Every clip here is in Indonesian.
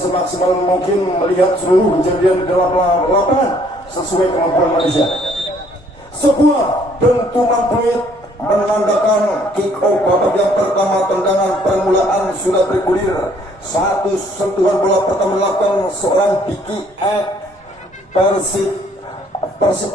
semaksimal mungkin melihat seluruh kejadian di dalam lapangan sesuai kemampuan manusia. Sebuah dentuman peluit menandakan kick off babak yang pertama. Tendangan permulaan sudah bergulir. Satu sentuhan bola pertama dilakukan seorang Diki Persib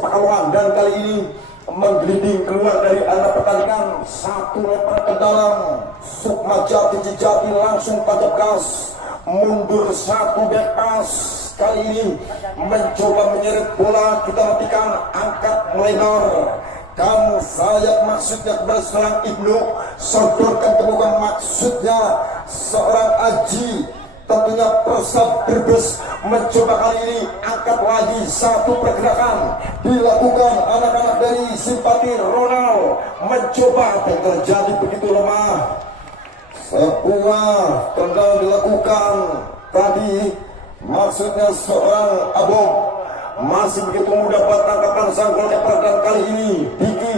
Pekalongan, dan kali ini menggelinding keluar dari area pertandingan. Satu lempar ke dalam, Sukma Jati langsung tancap gas, mundur satu back pass. Kali ini mencoba menyeret bola, kita nantikan angkat melebar. Kamu sayap maksudnya kepada seorang Ibnu, sodorkan ke bukan maksudnya seorang Aji. Tentunya Persab Brebes mencoba kali ini angkat lagi, satu pergerakan dilakukan anak-anak dari simpati Ronald mencoba, dan terjadi begitu lemah. Sebuah tendangan dilakukan tadi, maksudnya seorang Abong masih begitu mudah buat tangkapan sang goalkeeper, dan kali ini Diki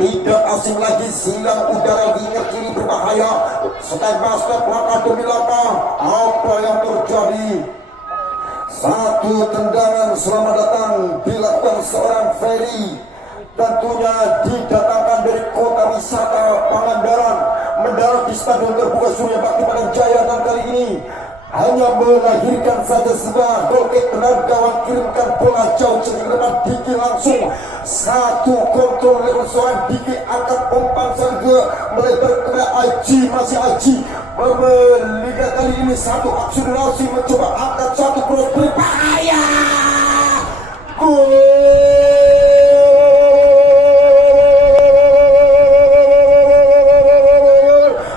tidak asing lagi, silang udara ingat kiri berbahaya. Step by step, langkah demi langkah, apa yang terjadi? Satu tendangan selamat datang dilakukan seorang Ferry, tentunya didatangkan dari kota wisata Pangandaran, mendarat di Stadion Terbuka Surya Bakti Jaya, dan kali ini hanya melahirkan saja sebuah gol kick. Benar gawang kirimkan bola jauh ke depan, Diki langsung satu kontrol lewat seorang Diki, angkat umpan serga melebar ke Aji, masih Aji melihat kali ini satu akselerasi mencoba angkat satu cross berbahaya, gol.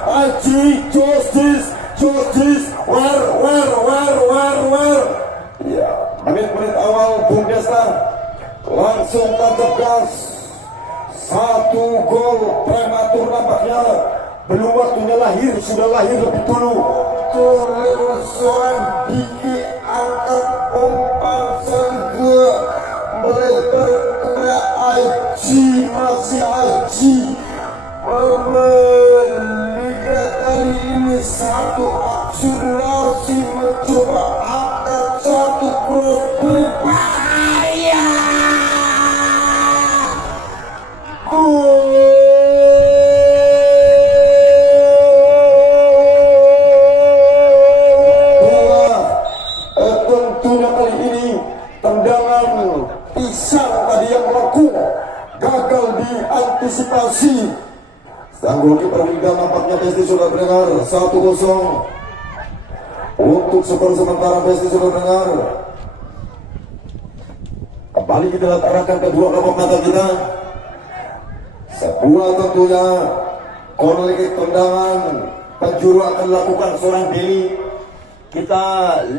Aji justice where ya, menit-menit awal Bung Desta langsung tancap gas, satu gol prematur nampaknya, belum waktunya lahir, sudah lahir lebih dulu. Seorang Diki angkat umpan serga melebar ke Aji, masih Aji melihat kali ini satu akselerasi mencoba angkat satu cross berbahaya, gol. Tentunya kali ini tendangan pisang tadi yang melengkung gagal diantisipasi. Sang goalkeeper Winda nampaknya Besti sudah mendengar 1-0 untuk skor sementara. Besti sudah mendengar. Kembali kita arahkan kedua kelompok mata kita. Sebuah tentunya corner kick, tendangan penjuru akan dilakukan seorang Deli. Kita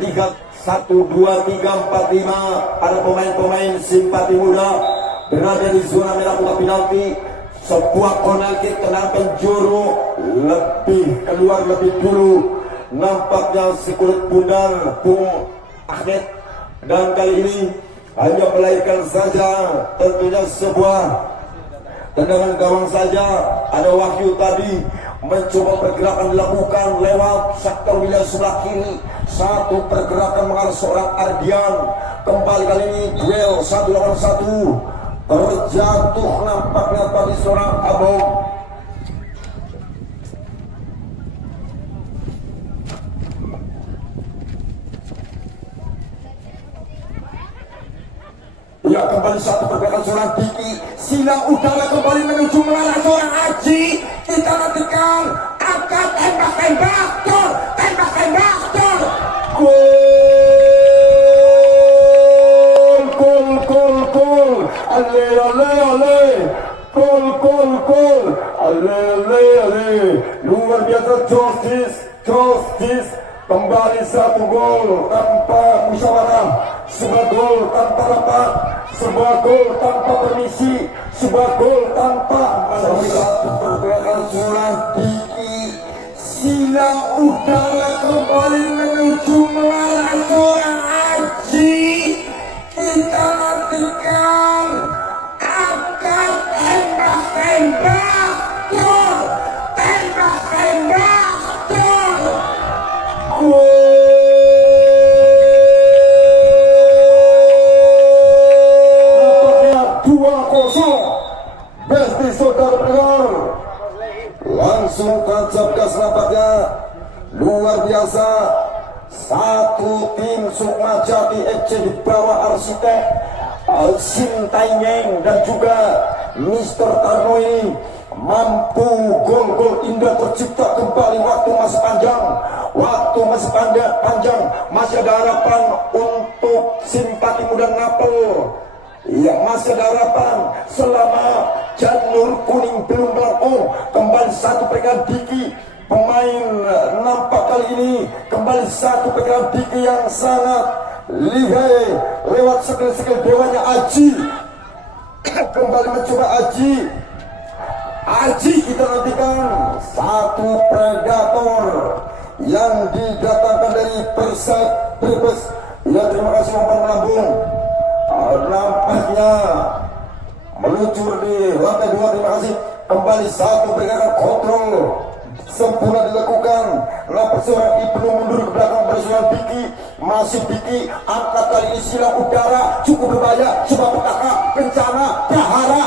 lihat 1, 2, 3, 4, 5 ada pemain-pemain simpati muda berada di zona merah bola penalti. Sebuah corner kick kena penjuru lebih keluar lebih dulu, nampaknya si kulit bundar Bung Ahmed, dan kali ini hanya melahirkan saja tentunya sebuah tendangan gawang saja. Ada Wahyu tadi mencoba pergerakan dilakukan lewat sektor wilayah sebelah kiri, satu pergerakan mengarah seorang Ardian. Kembali kali ini duel 1 lawan 1, terjatuh nampaknya tadi seorang Abong. Ya, kembali satu pergerakan seorang Diki, silang udara kembali menuju melarang seorang Aji. Kita nantikan angkat tembak gol, ale, gol, ale, luar biasa. Justice kembali satu gol tanpa musyawarah, sebuah gol tanpa rapat, sebuah gol tanpa permisi, sebuah gol tanpa satu pergerakan seorang Diki, silang udara kembali menuju melarang seorang Aji. Kita nantikan angkat tembak gol, gol. biasa. Satu tim Sukma Jati FC di bawah arsitek Sintainyeng dan juga Mister Tarno ini mampu gol-gol indah tercipta kembali. Waktu masih panjang, masih ada harapan untuk Simpati Muda Ngapel. Ya, masih ada harapan selama janur kuning belum melengkung. Kembali satu pekan Diki, pemain nampak kali ini kembali satu pekan Diki yang sangat lihai lewat skill dewanya Aji. Kembali mencoba Aji kita nantikan satu predator yang didatangkan dari Persib Brebes. Ya, terima kasih umpan melambung. Nampaknya meluncur di lantai 2. Terima kasih. Kembali satu pergerakan kontrol sempurna dilakukan. Nampak seorang Ibnu mundur ke belakang bersuara Diki. Masih Diki angkat kali ini silang udara cukup berbahaya. Coba petaka bencana prahara.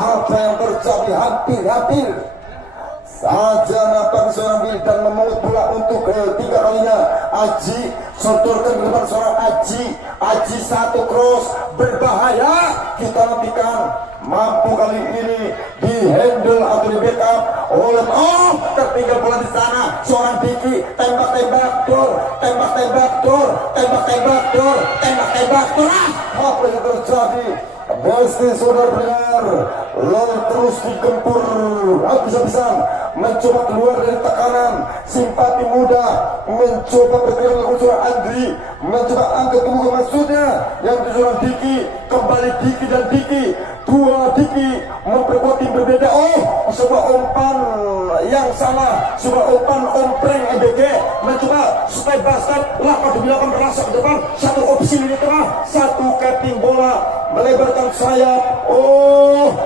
Apa yang terjadi hampir saja nampak seorang Wildan memungut bola untuk ketiga kalinya. Aji sodorkan ke depan seorang Aji satu cross berbahaya. Kita nantikan mampu kali ini di handle atau di backup oleh tertinggal bola di sana. Seorang Diki tembak door. Apa yang terjadi? Pasti saudara pendengar, lalu terus digempur habis-habisan, mencoba keluar dari tekanan. Simpati Muda mencoba bergerak ke seorang Andri, mencoba angkat ke muka maksudnya yang seorang Diki. Kembali Diki dan Diki, dua Diki memperkuat tim berbeda. Sebuah umpan yang salah, sebuah umpan ompreng MBG mencoba supaya basket lakukan dibilakan merasa ke depan. Satu opsi di tengah, satu capping bola melebarkan sayap.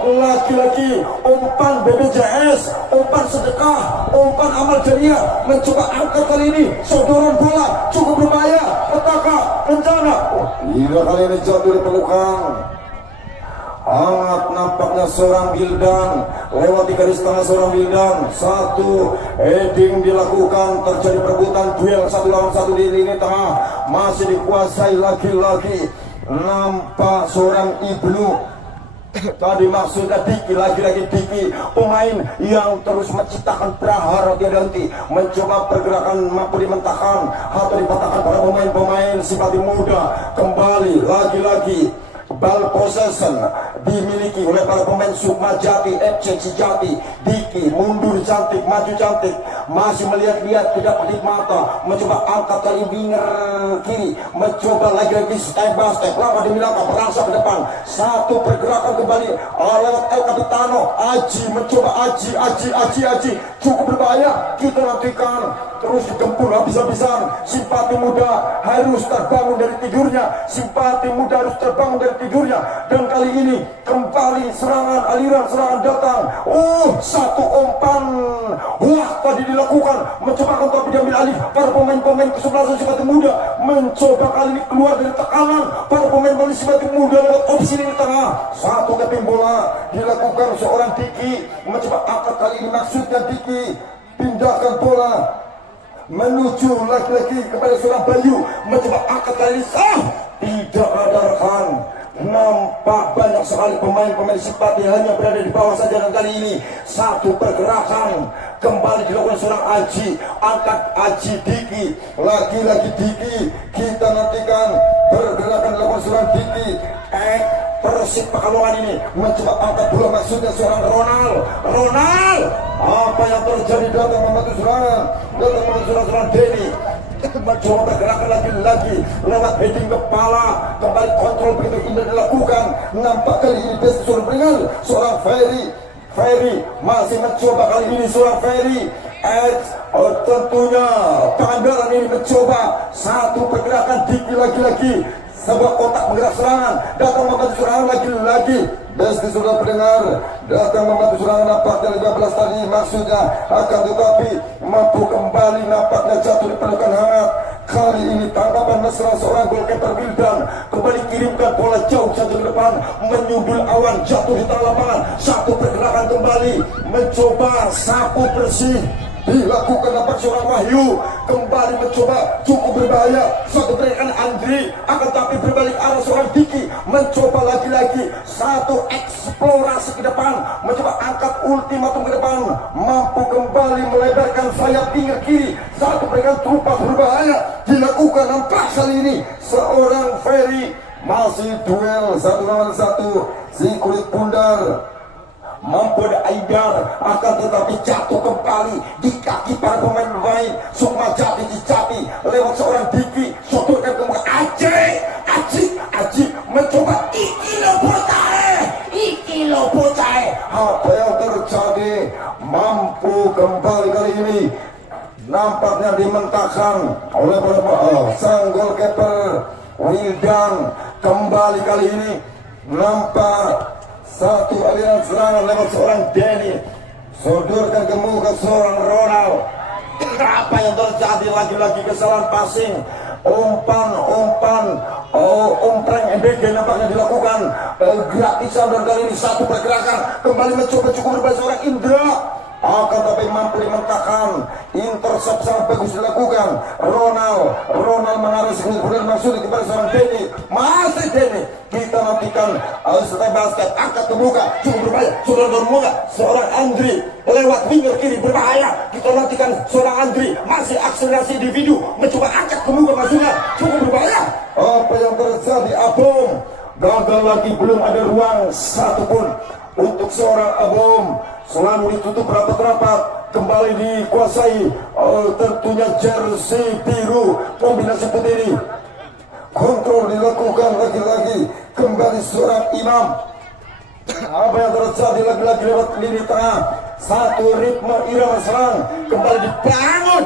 Lagi-lagi umpan BBJS, umpan sedekah, umpan amal jariah mencoba angkat kali ini. Sodoran bola cukup berbahaya, petaka bencana. Gila kali ini jatuh di pelukan. Hangat nampaknya seorang Wildan lewati garis tengah. Seorang Wildan satu heading dilakukan, terjadi perebutan duel 1 lawan 1 di lini tengah, masih dikuasai lagi-lagi. Nampak seorang Ibnu tadi maksudnya Diki, lagi-lagi Diki, pemain yang terus menciptakan prahara tiada henti, mencoba pergerakan mampu dimentahkan atau dipatahkan para pemain-pemain Simpati Muda. Kembali lagi-lagi ball possession dimiliki oleh para pemain Sukma Jati FC Jati. Diki mundur cantik, maju cantik, masih melihat-lihat tidak pedih mata, mencoba angkat kali winger kiri, mencoba lagi-lagi step by step, lama demi lama merasa ke depan. Satu pergerakan kembali lewat El Capitano. Aji mencoba Aji cukup berbahaya. Kita nantikan terus digempur habis-habisan. Simpati Muda harus terbangun dari tidurnya. Simpati Muda harus terbangun dari tidurnya. Dan kali ini kembali serangan, aliran serangan datang. Satu umpan tadi dilakukan, mencoba tapi diambil alih para pemain-pemain kesebelasan Simpati Muda. Mencoba kali ini keluar dari tekanan para pemain Simpati Muda lewat opsi di tengah. Satu keping bola dilakukan seorang Diki, mencoba angkat kali ini maksudnya Diki pindahkan bola menuju lagi-lagi kepada seorang Bayu, mencoba angkat kali ini tidak ada rekan. Nampak banyak sekali pemain-pemain Simpati hanya berada di bawah saja. Dan kali ini satu pergerakan kembali dilakukan seorang Aji, angkat Aji Diki, lagi-lagi Diki. Kita nantikan pergerakan dilakukan seorang Diki. Persib Pekalongan ini mencoba angkat bola, maksudnya seorang Ronald. Apa yang terjadi? Datang membantu seorang Denny. Mencoba pergerakan lagi-lagi lewat heading kepala, kembali kontrol begitu indah dilakukan. Nampak kali ini best suruh beringal seorang Ferry masih mencoba kali ini seorang Ferry. Tentunya Pangandaran ini mencoba satu pergerakan Diki lagi-lagi, sebuah kotak penggerak serangan datang membantu serangan lagi-lagi. Besti sudah pendengar, datang membantu serangan nampaknya 15 tadi maksudnya, akan tetapi mampu kembali nampaknya jatuh di pelukan hangat. Kali ini tangkapan mesra seorang goalkeeper Wildan, kembali kirimkan bola jauh saja ke depan, menyundul awan jatuh di tengah lapangan. Satu pergerakan kembali mencoba sapu bersih dilakukan nampak seorang Wahyu kembali mencoba cukup berbahaya. Satu gerakan Andri akan tapi berbalik arah seorang Diki mencoba lagi-lagi satu eksplorasi ke depan, mencoba angkat ultimatum ke depan, mampu kembali melebarkan sayap pinggir kiri. Satu gerakan terupas berbahaya dilakukan nampak kali ini seorang Ferry. Masih duel satu lawan satu, si kulit pundar mampu Aidar akan tetapi jatuh kembali di kaki para pemain Sukma Jati Jati lewat seorang Diki, sodorkan kembali Aji mencoba iki lo bocah apa yang terjadi, mampu kembali kali ini nampaknya dimentahkan oleh sang goalkeeper Wildan. Kembali kali ini nampak satu aliran serangan lewat seorang Denny, sodorkan ke muka seorang Ronald. Apa yang terjadi, lagi-lagi kesalahan passing, umpan umpreng MBG nampaknya dilakukan gratisan, dan kali ini satu pergerakan kembali mencoba cukup berbahaya seorang Indra, akan tapi mampu dimentahkan. Intercept sangat bagus dilakukan. Ronald mengarah sekali kemudian maksud kepada seorang Denny, masih Denny. Kita nantikan setelah basket angkat ke muka cukup berbahaya sudah bermuka seorang Andri lewat winger kiri berbahaya. Kita nantikan seorang Andri masih akselerasi individu mencoba angkat ke muka maksudnya cukup berbahaya. Apa yang terjadi? Abom gagal lagi, belum ada ruang satupun untuk seorang Abom. Selalu ditutup rapat-rapat, kembali dikuasai tentunya jersey biru kombinasi putih. Kontrol dilakukan lagi-lagi, kembali seorang Imam. Apa yang terjadi, lagi-lagi lewat lini tengah, satu ritme irama serang kembali dibangun,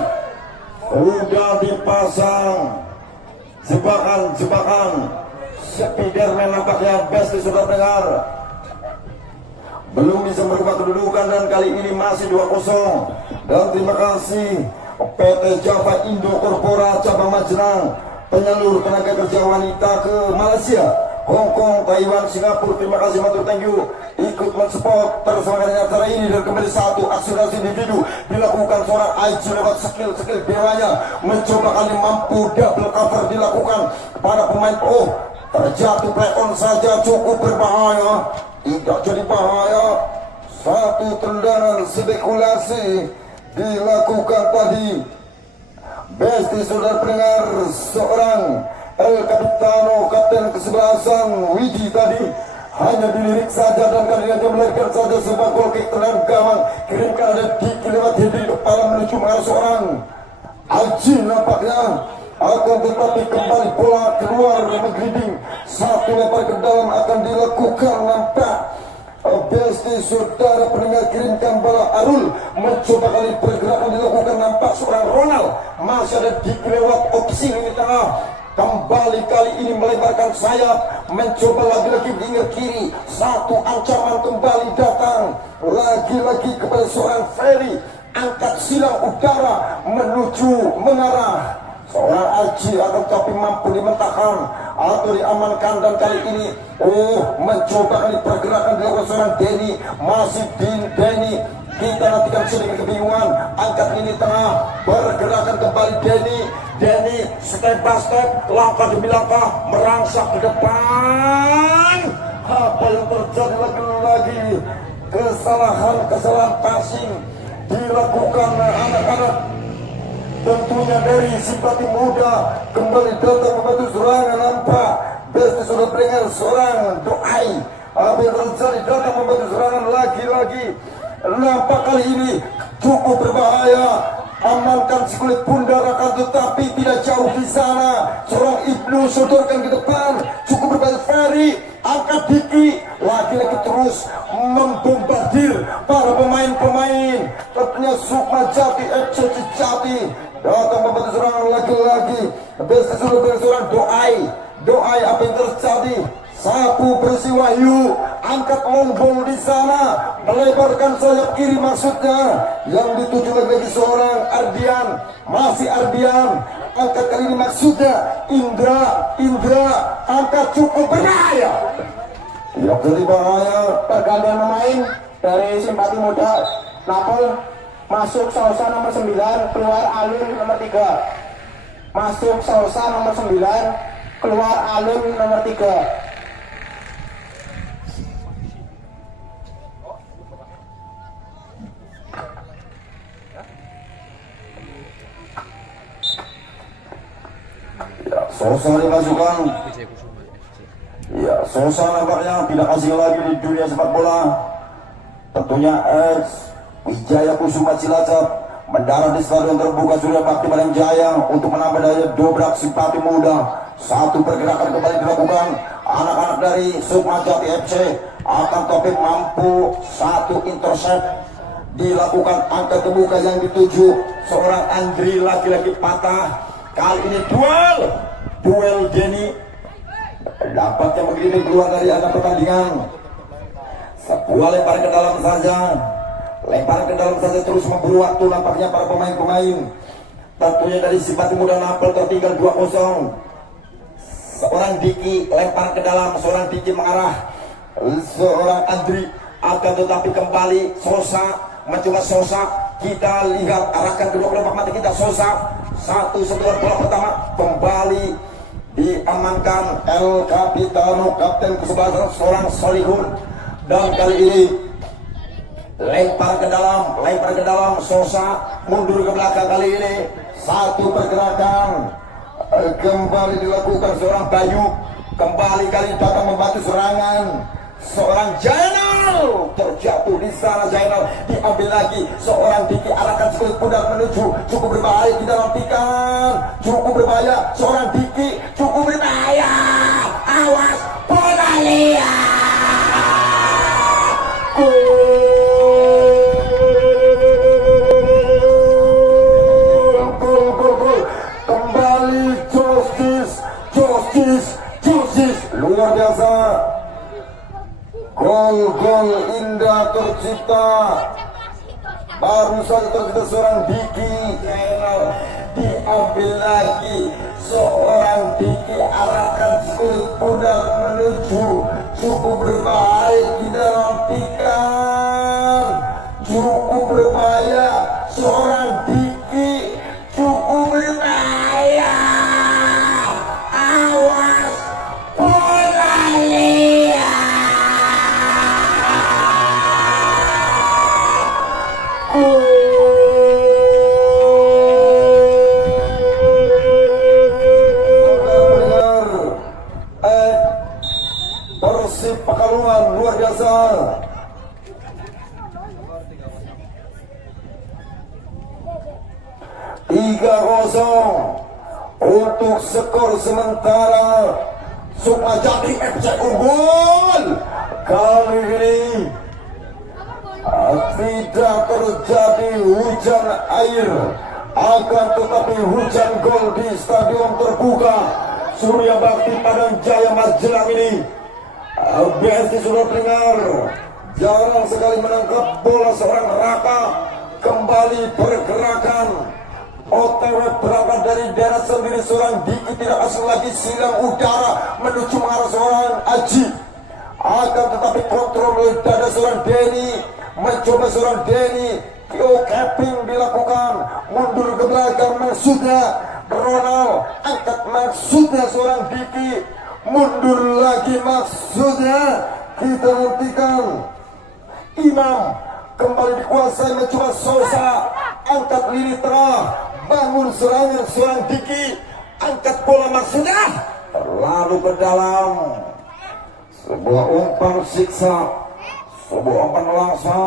udah dipasang jebakan Spiderman nampaknya best sudah dengar, belum bisa merubah kedudukan dan kali ini masih 2-0. Dan terima kasih PT Java Indo Corpora cabang Majenang, penyalur tenaga kerja wanita ke Malaysia, Hong Kong, Taiwan, Singapura. Terima kasih, matur thank you ikut mensupport terselenggaranya acara ini. Dan kembali satu akselerasi individu dilakukan seorang IG lewat skill dewanya, mencoba kali mampu double cover dilakukan para pemain. Terjatuh play on saja cukup berbahaya, tidak jadi bahaya. Satu tendangan spekulasi dilakukan tadi. Besti saudara pendengar, seorang El Capitano, kapten kesebelasan Widi tadi hanya dilirik saja, dan kali ini melahirkan saja sebuah gol kick tendangan gawang. Kirimkan ada Diki lewat heading kepala menuju mengarah seorang Aji nampaknya, akan tetapi kembali bola keluar menggelinding, satu lempar ke dalam akan dilakukan nampak. Besti saudara pendengar, kirimkan bola Arul, mencoba kali pergerakan dilakukan nampak seorang Ronald, masih ada di lewat opsi ini tengah, kembali kali ini melebarkan sayap, mencoba lagi-lagi pinggir kiri, satu ancaman kembali datang lagi-lagi kepada seorang Ferry, angkat silang udara menuju mengarah seorang Aji, akan tapi mampu dimentahkan atau diamankan. Dan kali ini mencoba kali pergerakan dilakukan seorang Denny, masih Denny. Kita nantikan sedikit kebingungan, angkat ini tengah, pergerakan kembali Denny step by step, langkah demi langkah merangsek ke depan. Apa yang terjadi lagi-lagi? Kesalahan passing dilakukan anak-anak tentunya dari simpati muda, kembali datang membantu serangan. Nampak Besti sudah dengar seorang Doai, apa yang terjadi, datang membantu serangan lagi-lagi. Nampak kali ini cukup berbahaya, amankan si kulit pundar, akan tetapi tidak jauh di sana seorang Ibnu sodorkan ke depan, cukup berbahaya. Ferry angkat Diki lagi-lagi terus membombardir para pemain tentunya Sukma Jati, FC Jati datang membantu serangan lagi-lagi. Besti sudah dari seorang Doai, apa yang terjadi? Sapu bersih Wahyu, angkat long ball di sana, melebarkan sayap kiri maksudnya, yang dituju lagi seorang Ardian, masih Ardian, angkat kali ini maksudnya Indra, angkat cukup berbahaya. Yang jadi bahaya, pergantian pemain dari simpati muda Napol Masuk Sosa nomor 9, keluar Alun nomor 3. Masuk Sosa nomor 9, keluar Alun nomor 3. Ya, Sosa dimasukkan. Ya, Sosa nampaknya tidak asing lagi di dunia sepak bola. Tentunya Wijaya Kusuma Cilacap mendarat di stadion terbuka Surya Bakti Padang Jaya untuk menambah daya dobrak simpati muda. Satu pergerakan kembali dilakukan anak-anak dari Sukma Jati FC, akan tapi mampu satu intercept dilakukan, angka terbuka yang dituju seorang Andri, laki-laki patah. Kali ini duel Jenny dapatnya begini keluar dari area pertandingan. Sebuah lemparan ke dalam saja, lemparan ke dalam saja terus memburu waktu nampaknya para pemain-pemain. Tentunya dari simpati muda Napel tertinggal 2-0. Seorang Diki lempar ke dalam, seorang Diki mengarah seorang Andri, akan tetapi kembali Sosa mencoba. Sosa, kita lihat arahkan kedua kelompok mata kita. Sosa satu sentuhan bola pertama kembali diamankan El Capitano, kapten ke-11 seorang Solihun. Dan kali ini lempar ke dalam Sosa mundur ke belakang. Kali ini satu pergerakan kembali dilakukan seorang Bayu, kembali kali datang membantu serangan seorang Jainal, terjatuh di sana. Jainal diambil lagi seorang Diki, arahkan skuad pundak menuju, cukup berbahaya, tidak nantikan, cukup berbahaya seorang Diki, cukup berbahaya, awas bola liar. Kembali Justice luar biasa. Gol indah tercipta. Baru saja tercipta seorang Diki. Diambil lagi seorang Diki, arahkan skuad pundak menuju, cukup berbahaya, tidak nantikan, cukup berbahaya seorang Diki, cukup berbahaya, awas bola liar. Persib Pekalongan luar biasa. Tiga 0 untuk skor sementara. Sukma Jati FC unggul. Kali ini tidak terjadi hujan air, akan tetapi hujan gol di stadion terbuka Surya Bakti Padang Jaya Magelang ini. BSD sudah dengar, jarang sekali menangkap bola seorang Raka. Kembali pergerakan OTW berangkat dari daerah sendiri, seorang Diki tidak asing lagi, silang udara menuju mengarah seorang Aji, akan tetapi kontrol oleh dada seorang Denny, mencoba seorang Denny, capping dilakukan, mundur ke belakang maksudnya Ronald, angkat maksudnya seorang Diki, mundur lagi maksudnya, kita nantikan Imam, kembali dikuasai, mencoba Sosa, angkat lini tengah, bangun serangan seorang Diki, angkat bola maksudnya terlalu ke dalam, sebuah umpan siksa, sebuah umpan langsa,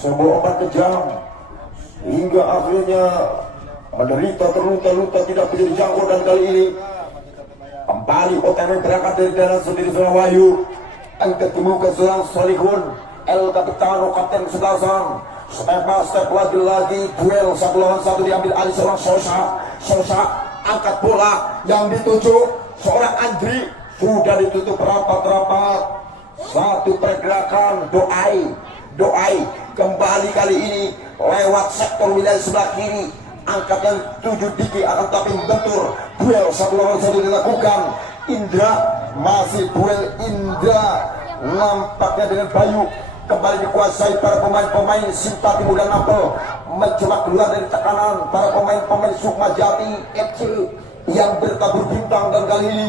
sebuah umpan kejam, hingga akhirnya menderita terluka-luka, tidak bisa dijangkau. Dan kali ini kembali OTW berangkat dari daerah sendiri seorang Wahyu, angkat ke muka seorang Solihun, El Capitano, kapten kesebelasan. Step by step lagi duel 1 lawan 1 diambil alih seorang Sosa, angkat bola yang dituju seorang Andri, sudah ditutup rapat-rapat. Satu pergerakan Doai kembali kali ini lewat sektor wilayah sebelah kiri, angkatan 7 Diki, akan tapi bentur, duel 1 lawan 1 dilakukan. Indra, masih duel Indra nampaknya dengan Bayu. kembali dikuasai para pemain-pemain simpati muda Napel, mencoba keluar dari tekanan para pemain-pemain Sukmajati FC yang bertabur bintang. Dan kali ini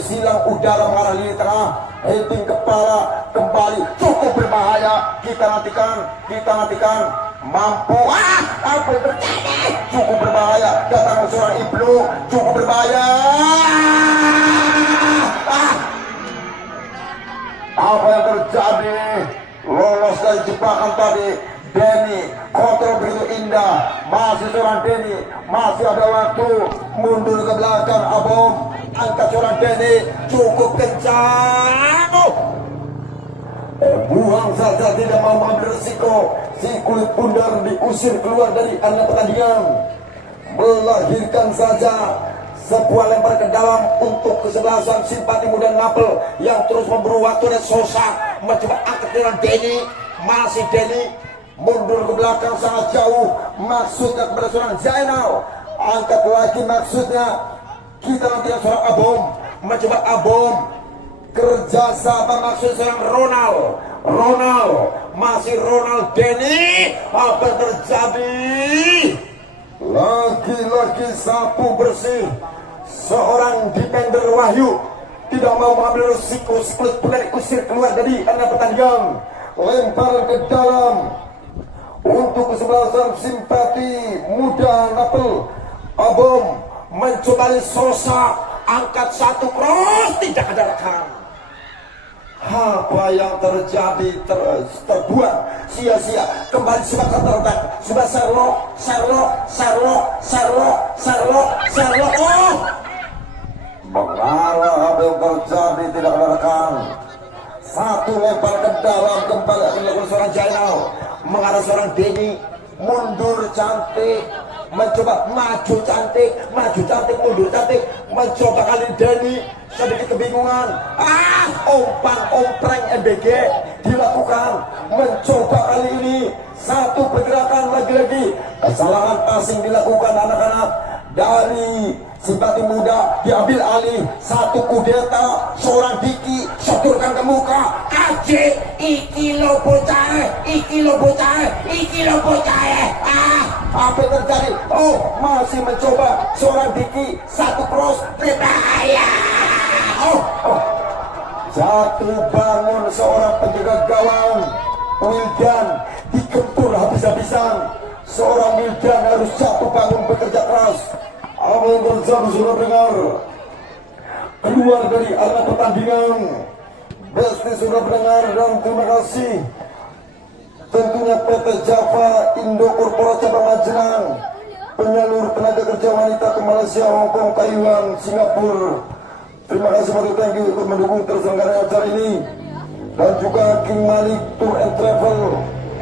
silang udara mengarah lini tengah, heading kepala kembali cukup berbahaya. Kita nantikan mampu apa yang terjadi, cukup berbahaya. Datang seorang Ibnu, cukup berbahaya. Apa yang terjadi? Lolos dari jebakan tadi. Denny kontrol begitu indah, masih seorang Denny, masih ada waktu, mundur ke belakang. Abom angkat seorang Denny, cukup kencang, buang saja, tidak mau mengambil resiko. Si kulit bundar diusir keluar dari arena pertandingan, melahirkan saja sebuah lempar ke dalam untuk kesebelasan simpati muda Napel yang terus memburu waktu. Dan Sosa mencoba angkat dengan Denny, masih Denny mundur ke belakang sangat jauh, maksudnya kepada seorang Zainal, angkat lagi maksudnya. Kita nanti yang seorang Abom, mencoba Abom kerjasama maksud seorang Ronald, masih Ronald Denny. Apa yang terjadi? Lagi-lagi sapu bersih seorang defender Wahyu, tidak mau mengambil risiko, split bola diusir keluar dari arena pertandingan. Lemparan ke dalam untuk kesebelasan simpati muda Napel. Abom mencoba Sosa, angkat satu cross, tidak ada rekan. Apa yang terjadi? Terbuang sia-sia. Kembali sebagai terletak, sudah Sherlock. Mengalah apa yang terjadi, tidak ada rekan. Satu lempar ke dalam, kembali dilakukan seorang Jainal, mengarah seorang Denny, mundur cantik, mencoba maju cantik, mundur cantik, mencoba kali Denny, sedikit kebingungan. Ompreng MBG dilakukan, mencoba kali ini satu pergerakan lagi-lagi, kesalahan passing dilakukan anak-anak dari simpati muda, diambil alih, satu kudeta, seorang Diki sodorkan ke muka. Iki lo bocah. Apa yang terjadi? Masih mencoba seorang Diki, satu cross berbahaya. Jatuh bangun seorang penjaga gawang Wildan, digempur habis-habisan. Seorang Wildan harus jatuh bangun, bekerja keras. Apa yang terjadi sudah dengar? Keluar dari arena pertandingan, Besti sudah mendengar. Dan terima kasih tentunya PT Java Indo Korporat Cabang Majenang, penyalur tenaga kerja wanita ke Malaysia, Hongkong, Taiwan, Singapura. Terima kasih banyak, thank you untuk mendukung terselenggaranya acara ini. Dan juga King Malik Tour and Travel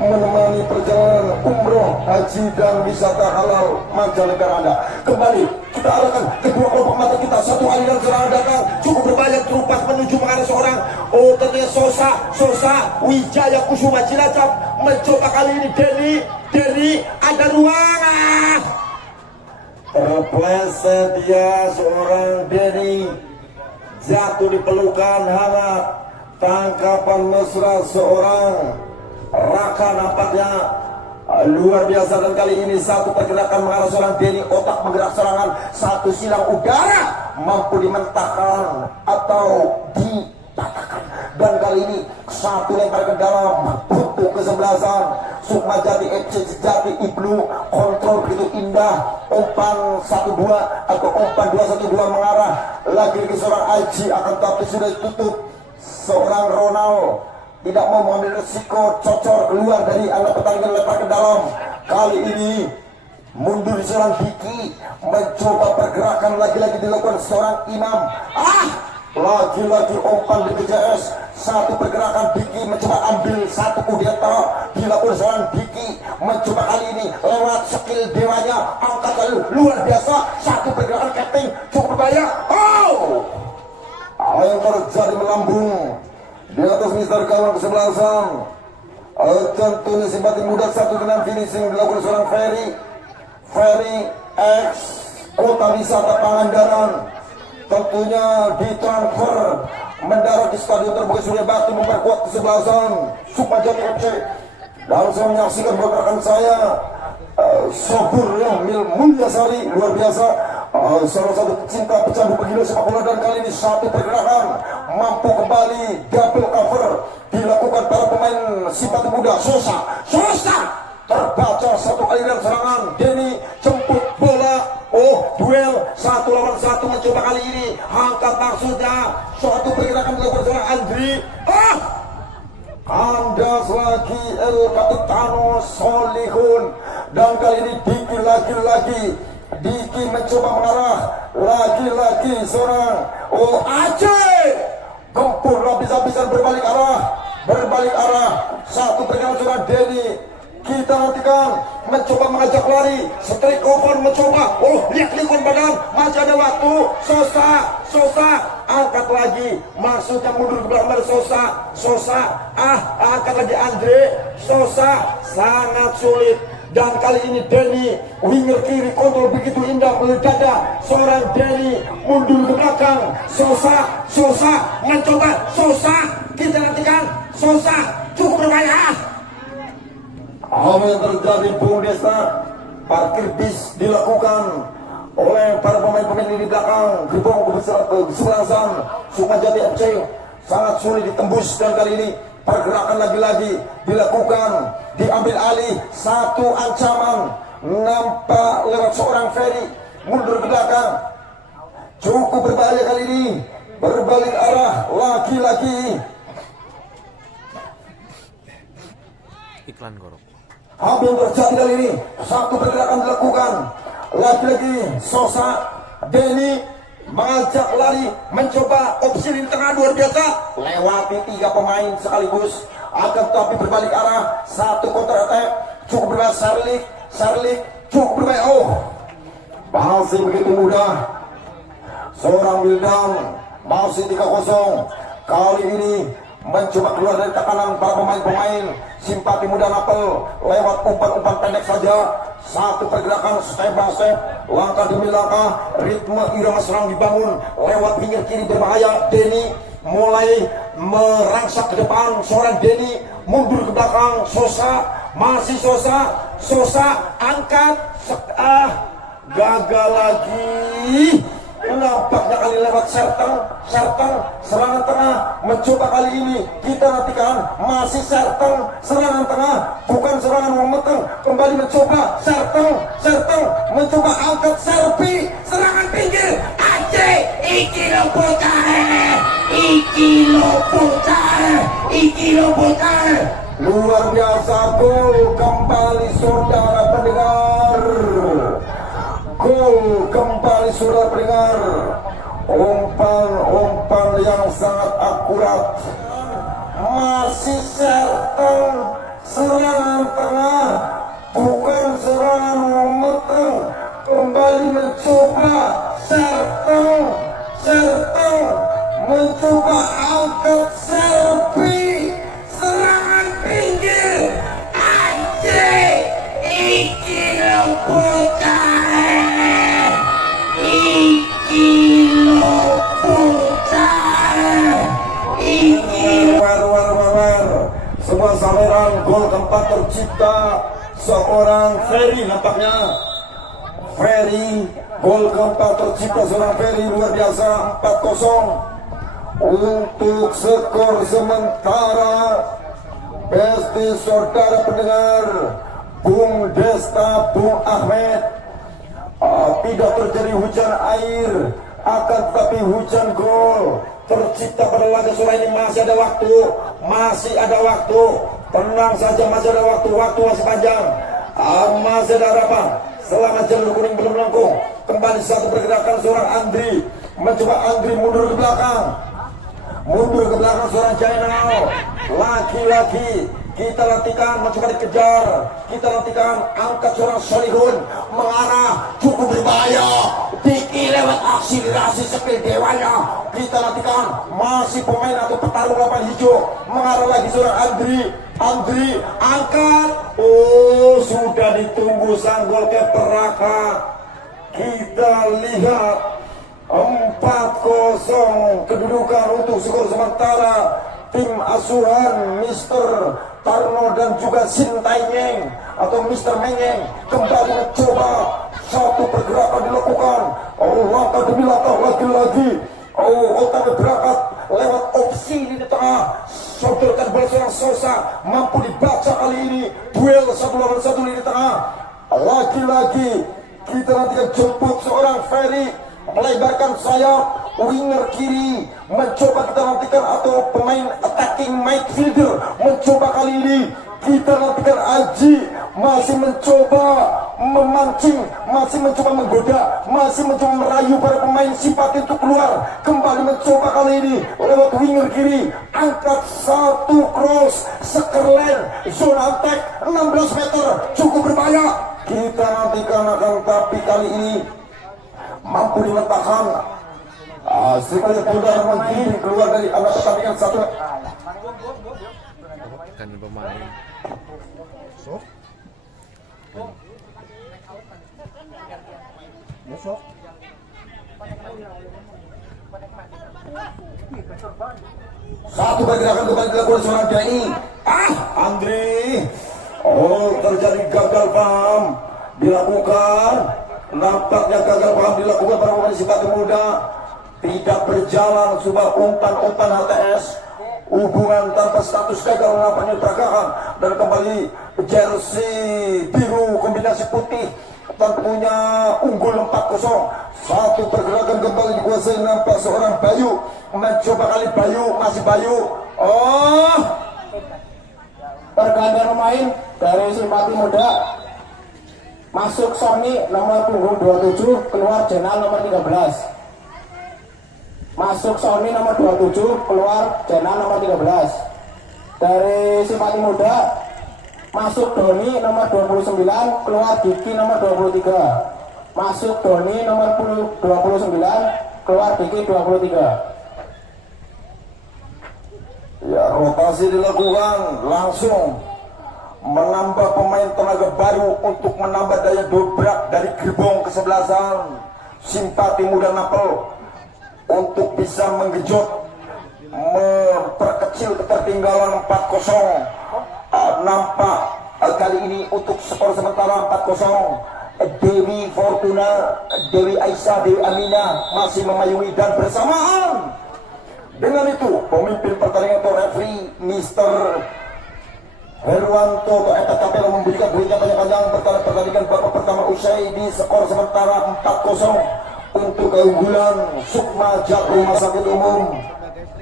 menemani perjalanan umroh, haji dan wisata halal mancanegara Anda. Kembali kita arahkan kedua kelompok mata kita, satu aliran serangan datang cukup berbahaya, terupas menuju mengarah seorang tentunya Sosa Wijaya Kusuma Cilacap, mencoba kali ini Denny ada ruang, terpleset dia seorang Denny, jatuh di pelukan hangat, tangkapan mesra seorang Raka nampaknya luar biasa. Dan kali ini satu pergerakan mengarah seorang Denny, otak menggerak serangan, satu silang udara mampu dimentahkan atau dipatahkan. Dan kali ini satu lempar ke dalam untuk kesebelasan Sukmajati FC Sejati. Ibnu kontrol begitu indah, umpan 1-2 atau umpan 2-1-2 mengarah lagi ke seorang Aji, akan tapi sudah ditutup. Seorang Ronald tidak mau mengambil resiko, cocor keluar dari area pertandingan, lempar ke dalam. Kali ini mundur seorang Diki, mencoba pergerakan lagi-lagi dilakukan seorang Imam. Lagi-lagi umpan di KJS, satu pergerakan Diki mencoba ambil satu kudeta, dilakukan seorang Diki, mencoba kali ini lewat skill dewanya, angkat lalu luar biasa, satu pergerakan Keping cukup berbahaya. Apa yang terjadi melambung di atas mister kawan kesebelasan. Tentunya simpati muda satu dengan finishing dilakukan seorang Ferry X Kota Wisata Pangandaran. Tentunya ditransfer mendarat di Stadion Terbuka Surya Bakti memperkuat kesebelasan Sukmajati FC. Dan saya menyaksikan rekan saya Sobur ya, Mil Mulyasari, luar biasa, salah satu pecinta pecandu pegila sepak bola, dan kali ini satu pergerakan mampu kembali double cover dilakukan para pemain simpati muda. Sosa terbaca satu aliran serangan, Denny jemput bola, duel 1 lawan 1 mencoba kali ini, angkat maksudnya, suatu pergerakan dilakukan oleh Andri, kandas lagi El Capitano Solihun, dan kali ini Diki lagi Diki mencoba mengarah lagi seorang Aceh gempur habis-habisan berbalik arah, satu pergerakan seorang Denny. Kita nantikan mencoba mengajak lari, strike over mencoba, lihat likun badan, masih ada waktu. Sosa angkat lagi, maksudnya mundur ke belakang. Sosa angkat lagi Andre. Sosa sangat sulit, dan kali ini Denny winger kiri kontrol begitu indah melalui dada seorang Denny, mundur ke belakang. Sosa mencoba, kita nantikan Sosa cukup berbahaya. Apa yang terjadi Bung Desta? Parkir bis dilakukan oleh para pemain-pemain di belakang gerbong kesebelasan Sukmajati FC. Sangat sulit ditembus, dan kali ini pergerakan lagi dilakukan, diambil alih, satu ancaman nampak lewat seorang Ferry, mundur ke belakang, cukup berbahaya kali ini, berbalik arah lagi. Iklan gorok. Apa yang terjadi kali ini? Satu pergerakan dilakukan lagi Sosa, Denny mengajak lari, mencoba opsi di tengah, luar biasa, lewati 3 pemain sekaligus, akan tetapi berbalik arah, satu counter attack cukup berbahaya. Sarlik cukup berbahaya. Masih begitu mudah seorang Wildan, masih 3-0. Kali ini mencoba keluar dari tekanan para pemain simpati muda Napel lewat umpan pendek saja. Satu pergerakan step by step, langkah demi langkah, ritme irama serang dibangun lewat pinggir kiri berbahaya. Denny mulai merangsak ke depan, seorang Denny mundur ke belakang. Masih Sosa angkat, gagal lagi. Nampaknya kali lewat Sertang serangan tengah, mencoba kali ini, kita nantikan masih Sertang serangan tengah, bukan serangan memeteng, kembali mencoba Sertang mencoba angkat Serpi, serangan pinggir Aceh, iki lo bocah, luar biasa. Gol kembali saudara pendengar, gol kembali saudara pendengar. Umpan yang sangat akurat, masih Sertang serangan tengah, bukan serangan memeteng, kembali mencoba Sertang mencoba angkat Serpi, serangan pinggir Aceh, iki lo bocah, sebuah saluran gol keempat tercipta seorang Ferry, nampaknya Ferry, gol keempat tercipta seorang Ferry, luar biasa. 4-0 untuk skor sementara. Besti saudara pendengar, Bung Desta, Bung Ahmed, tidak terjadi hujan air, akan tetapi hujan gol tercipta pada laga sore ini. Masih ada waktu, tenang saja, masih ada waktu masih panjang, masih ada harapan. Selama jalur kuning belum melengkung, kembali satu pergerakan seorang Andri, mencoba Andri mundur ke belakang seorang Jainal, lagi kita nantikan mencoba dikejar, kita nantikan angkat seorang Solihun, mengarah cukup berbahaya, Diki lewat akselerasi skill dewanya, kita nantikan masih pemain atau petarung lapangan hijau, mengarah lagi seorang Andri angkat, sudah ditunggu sang goalkeeper Raka. Kita lihat 4-0 kosong kedudukan untuk skor sementara tim asuhan Mr. Tarno dan juga Sintayong atau Mr. Menyeng kembali mencoba satu pergerakan dilakukan. Langkah demi langkah lagi-lagi. Otame berangkat lewat opsi di tengah, sodorkan bola seorang Sosa, mampu dibaca kali ini. Duel 1 lawan 1 di tengah. Lagi-lagi kita nantikan jemput seorang Ferry melebarkan sayap, winger kiri mencoba kita nantikan, atau pemain attacking midfielder mencoba kali ini. Kita nantikan Aji masih mencoba memancing, masih mencoba menggoda, masih mencoba merayu para pemain simpati untuk keluar. Kembali mencoba kali ini lewat winger kiri, angkat satu cross, sekerlen zona attack 16 meter, cukup berbahaya. Kita nantikan akan, tapi kali ini mampu dimentahkan. Sekali Pudar menggiring keluar dari area pertandingan satu. Kan pemain. Satu pergerakan kembali dilakukan seorang Denny. Andre. Terjadi gagal paham dilakukan. Nampaknya gagal paham dilakukan para pemain Simpati Muda. Tidak berjalan, coba umpan-umpan HTS. Hubungan tanpa status gagal nampaknya pergerakan, dan kembali jersey biru kombinasi putih tentunya unggul 4-0. Satu pergerakan kembali dikuasai, nampak seorang Bayu mencoba kali. Bayu masih Bayu. Pergantian pemain dari Simpati Muda. Masuk Sony nomor punggung 27, keluar Jenal nomor 13. Masuk Sony nomor 27, keluar Jenal nomor 13. Dari Simpati Muda masuk Doni nomor 29, keluar Diki nomor 23. Masuk Doni nomor 29, keluar Diki 23. Ya, rotasi dilakukan langsung, menambah pemain tenaga baru untuk menambah daya dobrak dari gerbong kesebelasan Simpati Muda Napel untuk bisa menggenjot, memperkecil ketertinggalan 4-0. Nampak kali ini untuk skor sementara 4-0. Dewi Fortuna, Dewi Aisyah, Dewi Amina masih memayungi, dan bersamaan dengan itu pemimpin pertandingan atau referee Mr. Herwanto atau EPKP memberikan berita panjang pertandingan babak pertama usai di skor sementara 4-0 untuk keunggulan Sukma Jati Rumah Sakit Umum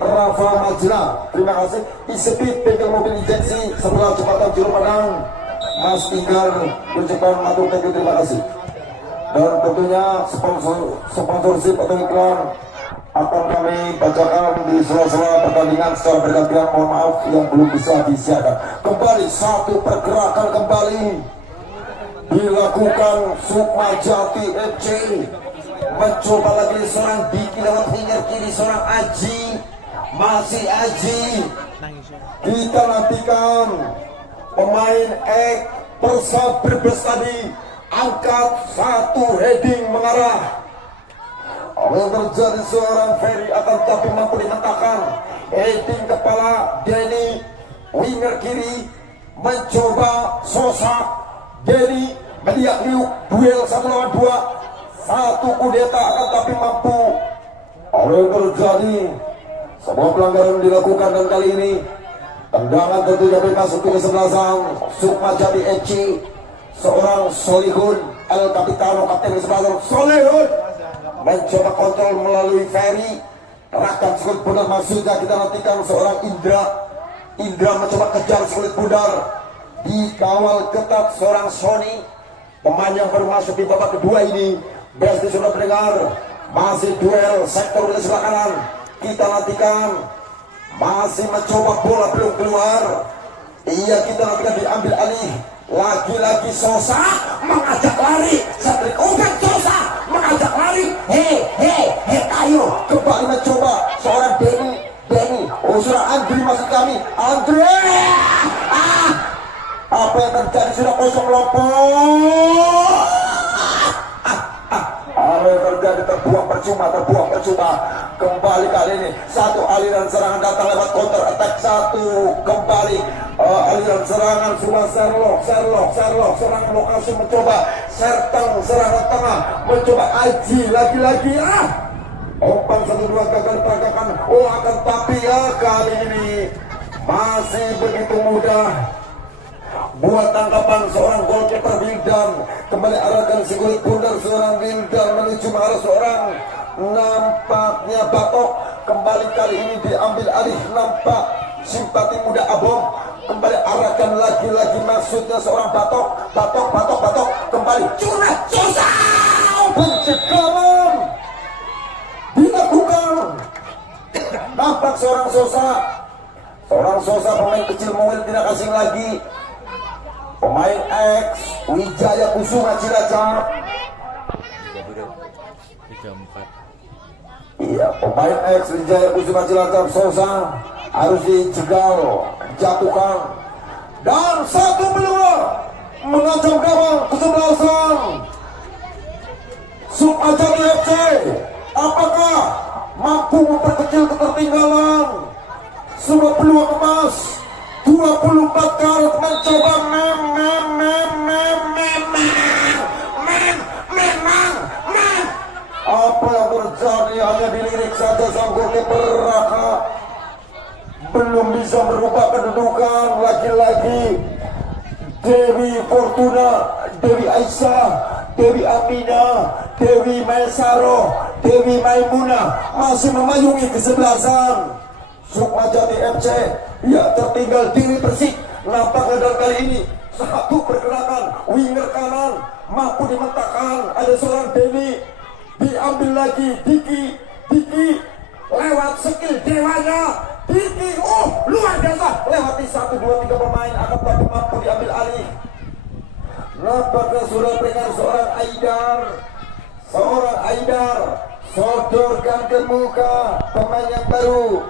Rafa Majla. Terima kasih. Isepit bengkel mobil injeksi sebelah jembatan Juru Padang, Mas tinggal berjepang matur thank, terima kasih. Dan tentunya sponsorship atau iklan akan kami bacakan di sela-sela pertandingan secara bergantian. Mohon maaf yang belum bisa disiarkan. Kembali satu pergerakan kembali dilakukan Sukma Jati FC, mencoba lagi seorang Diki lewat finger kiri, seorang Aji, masih Aji. Kita nantikan pemain Persab Brebes tadi angkat satu heading mengarah. Yang terjadi seorang Ferry akan tapi mampu dimentahkan heading kepala Denny, winger kiri mencoba Sosa. Denny melihat liuk, duel 1 lawan 2, satu kudeta akan tapi mampu. Yang terjadi sebuah pelanggaran dilakukan, dan kali ini tendangan tentunya bebas untuk kesebelasan Sukma Jati FC. Seorang Solihun El Capitano, kapten kesebelasan Solihun mencoba kontrol melalui Ferry, kerahkan sekulit pudar. Maksudnya kita nantikan seorang Indra mencoba kejar sekulit pudar, dikawal ketat seorang Sony. Pemain yang baru masuk di babak kedua ini, Besti sudah mendengar, masih duel sektor di sebelah kanan. Kita nantikan, masih mencoba, bola belum keluar. Iya, kita nantikan diambil alih. Lagi-lagi Sosa mengajak lari, Satrik Open Sosa mengajak lari. Ayo kembali mencoba seorang Denny. Seorang Andri masuk kami. Andre, apa yang terjadi? Sudah kosong lompong. apa yang terjadi? Terbuang percuma. Kembali kali ini satu aliran serangan datang lewat counter attack, satu kembali aliran serangan sudah Sherlock serangan lokasi mencoba serangan tengah mencoba Aji lagi-lagi umpan 1-2 gagal pergerakan. Akan tapi kali ini masih begitu mudah buat tangkapan seorang goalkeeper Wildan. Kembali arahkan si kulit bundar seorang Wildan menuju arah seorang nampaknya Batok. Kembali kali ini diambil alih, nampak simpati muda Abong. Kembali arahkan lagi-lagi maksudnya seorang Batok. Kembali curah susah pencegahan dilakukan. Nampak seorang Sosa pemain kecil mungil tidak asing lagi, pemain X Wijaya Kusuma Cilacap. Iya, pemain X Wijaya Kusuma Cilacap. Sosa harus dijegal, jatuhkan, dan satu peluang mengancam gawang kesebelasan Sukmajati FC. Apakah mampu memperkecil ketertinggalan? Sebuah peluang emas 24 karat mencoba apa yang terjadi? Hanya dilirik saja sang goalkeeper Raka, belum bisa merubah kedudukan. Lagi-lagi Dewi Fortuna, Dewi Aisyah, Dewi Amina, Dewi Maisaro, Dewi Maimuna masih memayungi kesebelasan Sukmajati FC. Ya, tertinggal diri Persik. Nampaknya dan kali ini satu pergerakan winger kanan mampu dimentakkan. Ada seorang Dewi, diambil lagi Diki lewat skill dewanya Diki. Luar biasa, lewati 1, 2, 3 pemain, akan tapi mampu diambil alih. Nampaknya sudah peringatan seorang Aidar sodorkan ke muka pemain yang baru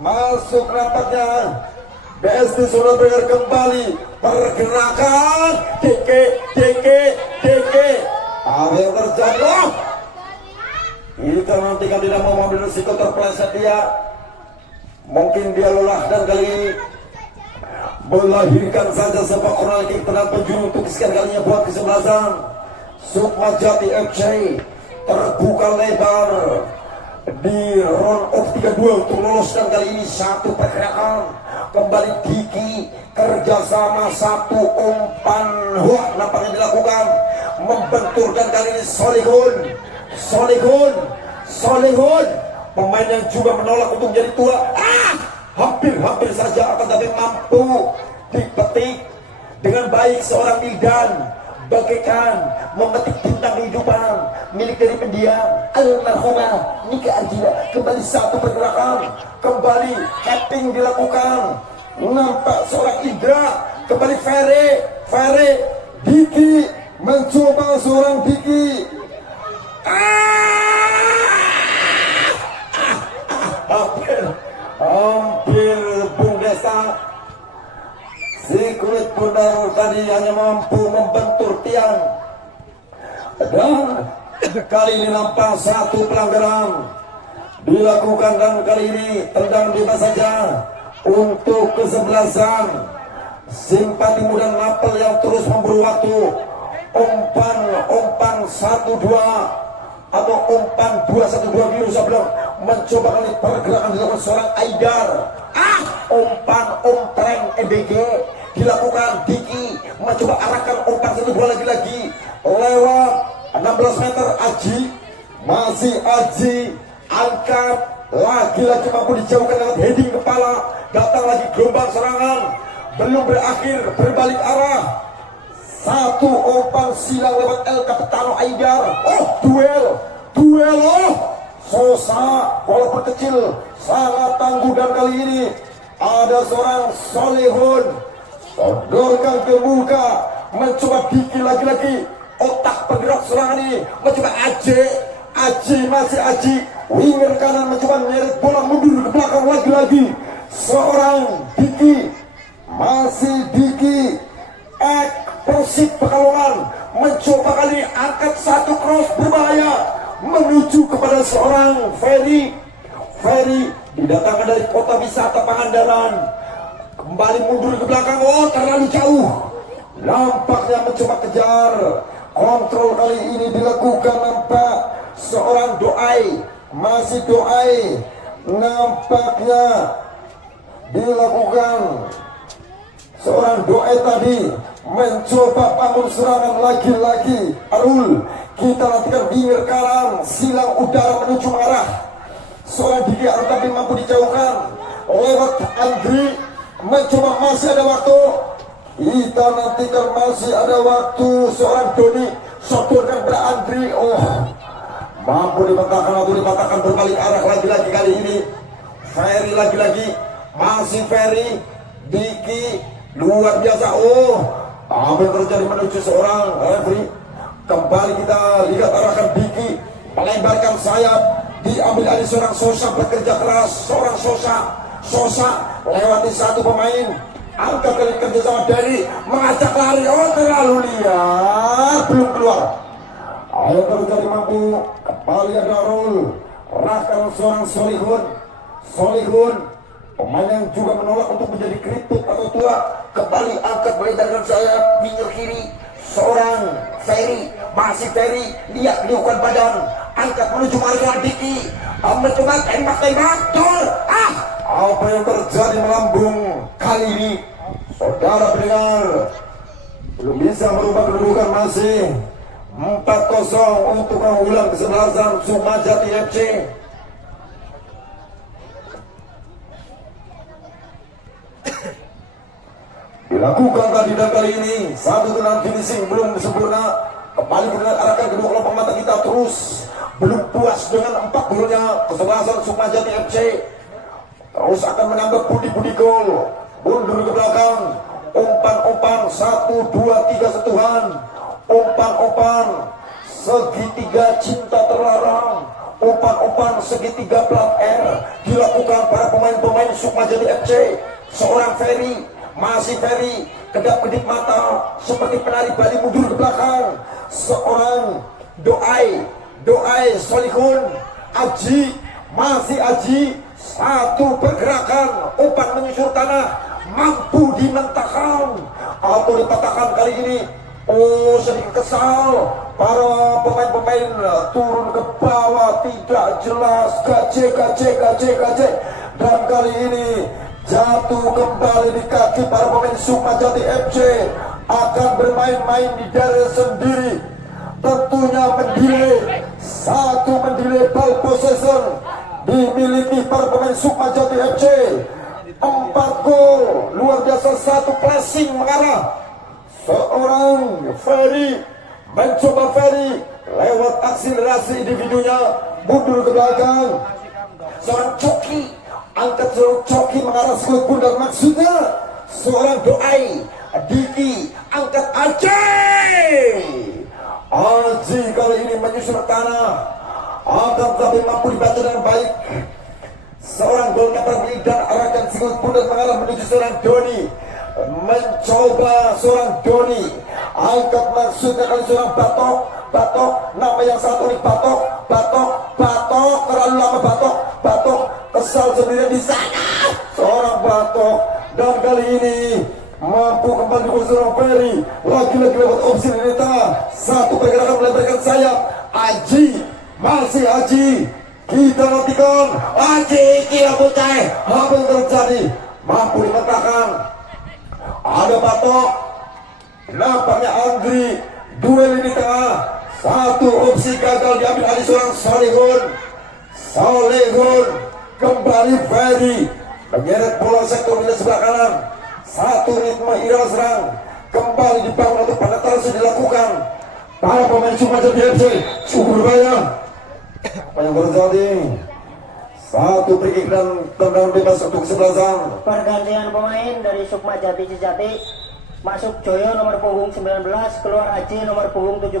masuk. Nampaknya BSD sudah berikan kembali pergerakan DK. Apa yang terjadi? Ini kan nanti kan tidak mau mengambil risiko, terpleset dia. Mungkin dia lelah dan kali ini melahirkan saja sepak bola kick tenang penjuru untuk sekian kalinya buat kesebelasan Sukmajati FC. Terbuka lebar di round of 32 untuk lolos, dan kali ini satu pergerakan kembali Diki, kerjasama satu umpan nampaknya dilakukan, membenturkan kali ini Solihun, pemain yang juga menolak untuk menjadi tua. Hampir saja, akan tapi mampu dipetik dengan baik seorang Wildan, bagaikan memetik bintang kehidupan milik dari pendiam almarhumah Nika Arjina. Kembali satu pergerakan, kembali capping dilakukan. Nampak seorang Indra, kembali Fere Diki mencoba seorang Diki. Hampir Bung Desa. Si kulit bundar tadi hanya mampu membentur tiang, dan kali ini nampak satu pelanggaran dilakukan, dan kali ini tendang bebas saja untuk kesebelasan Simpati Muda Napel yang terus memburu waktu. Umpan 1-2 atau umpan 2-1-2 biru sebelum mencoba kali pergerakan dilakukan seorang Aidar. Umpan ompreng EBG dilakukan. Diki mencoba arahkan umpan 1-2 lagi lewat 16 meter. Masih Aji angkat lagi-lagi, mampu dijauhkan dengan heading kepala. Datang lagi gelombang serangan, belum berakhir, berbalik arah. Satu umpan silang lewat El Capitano Aidar. Duel. Sosa walaupun kecil sangat tangguh, dan kali ini ada seorang Solihun sodorkan ke muka, mencoba Diki lagi-lagi. Otak bergerak serangan ini, mencoba Aji winger kanan mencoba menyeret bola mundur ke belakang lagi-lagi. Seorang Diki, masih Diki Persib Pekalongan mencoba kali angkat satu cross berbahaya menuju kepada seorang Ferry. Ferry didatangkan dari kota wisata Pangandaran, kembali mundur ke belakang. Oh, terlalu jauh, nampaknya mencoba kejar. Kontrol kali ini dilakukan, nampak seorang Doai, masih Doai, nampaknya dilakukan. Seorang Doai tadi mencoba bangun serangan lagi-lagi. Arul, kita nantikan pinggir kanan, silang udara menuju mengarah. Seorang Diki Arul tapi mampu dijauhkan lewat Andri. Mencoba, masih ada waktu. Kita nantikan masih ada waktu. Seorang Doni sodorkan pada Andri. Oh, mampu dipatahkan atau dipatahkan berbalik arah lagi-lagi kali ini. Ferry lagi-lagi, masih Ferry. Diki luar biasa. Oh, apa yang terjadi menuju seorang referee. Kembali kita lihat arahkan Diki, melebarkan sayap, diambil alih seorang Sosa, bekerja keras. Seorang Sosa lewati satu pemain, angkat kali kerjasama dari mengajak lari. Oh, terlalu liar, belum keluar. Ayo terjadi mampu, kembali ada Arul, rahkan seorang Solihun, pemain yang juga menolak untuk menjadi kritik atau tua. Kembali angkat melebarkan sayap, pinggir kiri. Seorang Ferry, masih Ferry, lihat liukan badan, angkat menuju Mario Diki, mencoba tembak, gol. Apa yang terjadi melambung kali ini, saudara pendengar? Belum bisa merubah kedudukan, masih 4-0 untuk keunggulan kesebelasan Sukmajati FC. Dilakukan tadi dan kali ini satu tenang finishing belum sempurna. Kembali kita arahkan kedua kelompok mata kita terus belum puas dengan 4 golnya kesebelasan Sukmajati FC. Terus akan menambah budi-budi gol. Mundur ke belakang, umpan 1, 2, 3 sentuhan, umpan segitiga cinta terlarang, umpan segitiga plat R dilakukan para pemain-pemain Sukmajati FC. Seorang Ferry, masih Ferry, kedap-kedip mata seperti penari Bali, mundur ke belakang. Seorang Doai Solihun, Aji, masih Aji, satu pergerakan, umpan menyusur tanah, mampu dimentahkan atau dipatahkan kali ini. Oh, sedikit kesal para pemain-pemain turun ke bawah, tidak jelas, gaje, dan kali ini jatuh kembali di kaki para pemain Sukmajati FC. Akan bermain-main di daerah sendiri, tentunya mendelay ball possession dimiliki para pemain Sukmajati FC. 4 gol luar biasa, satu pressing mengarah. Seorang Ferry mencoba lewat akselerasi individunya, mundur ke belakang. Seorang Coki, angkat seorang Coki mengarah skuad pundak, maksudnya seorang Doai. Diki angkat Aji kali ini menyusur tanah, akan tapi mampu dibaca dengan baik. Seorang gol kapal dan arahkan skuad pundak mengarah menuju seorang Doni. Mencoba seorang Doni, angkat maksudnya kali seorang Batok, nama yang satu ini Batok, terlalu lama Batok, kesal sendirian di sana. Seorang Batok, dan kali ini mampu kembali ke seorang Ferry, lagi-lagi lewat opsi di tengah, satu pergerakan melebarkan sayap. Aji, masih Aji, kita nantikan Aji, kira pucai, apa yang terjadi, mampu dimentahkan. Ada Batok, nampaknya Andri, duel ini tengah, satu opsi gagal diambil alih seorang Solihun, kembali Ferry menyeret bola sektor di sebelah kanan, satu ritme irama serang, kembali dibangun untuk penetrasi dilakukan para pemain Sukmajati FC. Cukup berbahaya apa yang terjadi. Satu free kick dan tendangan bebas untuk kesebelasan. Pergantian pemain dari Sukmajati Sejati, masuk Joyo nomor punggung 19, keluar Aji nomor punggung 17.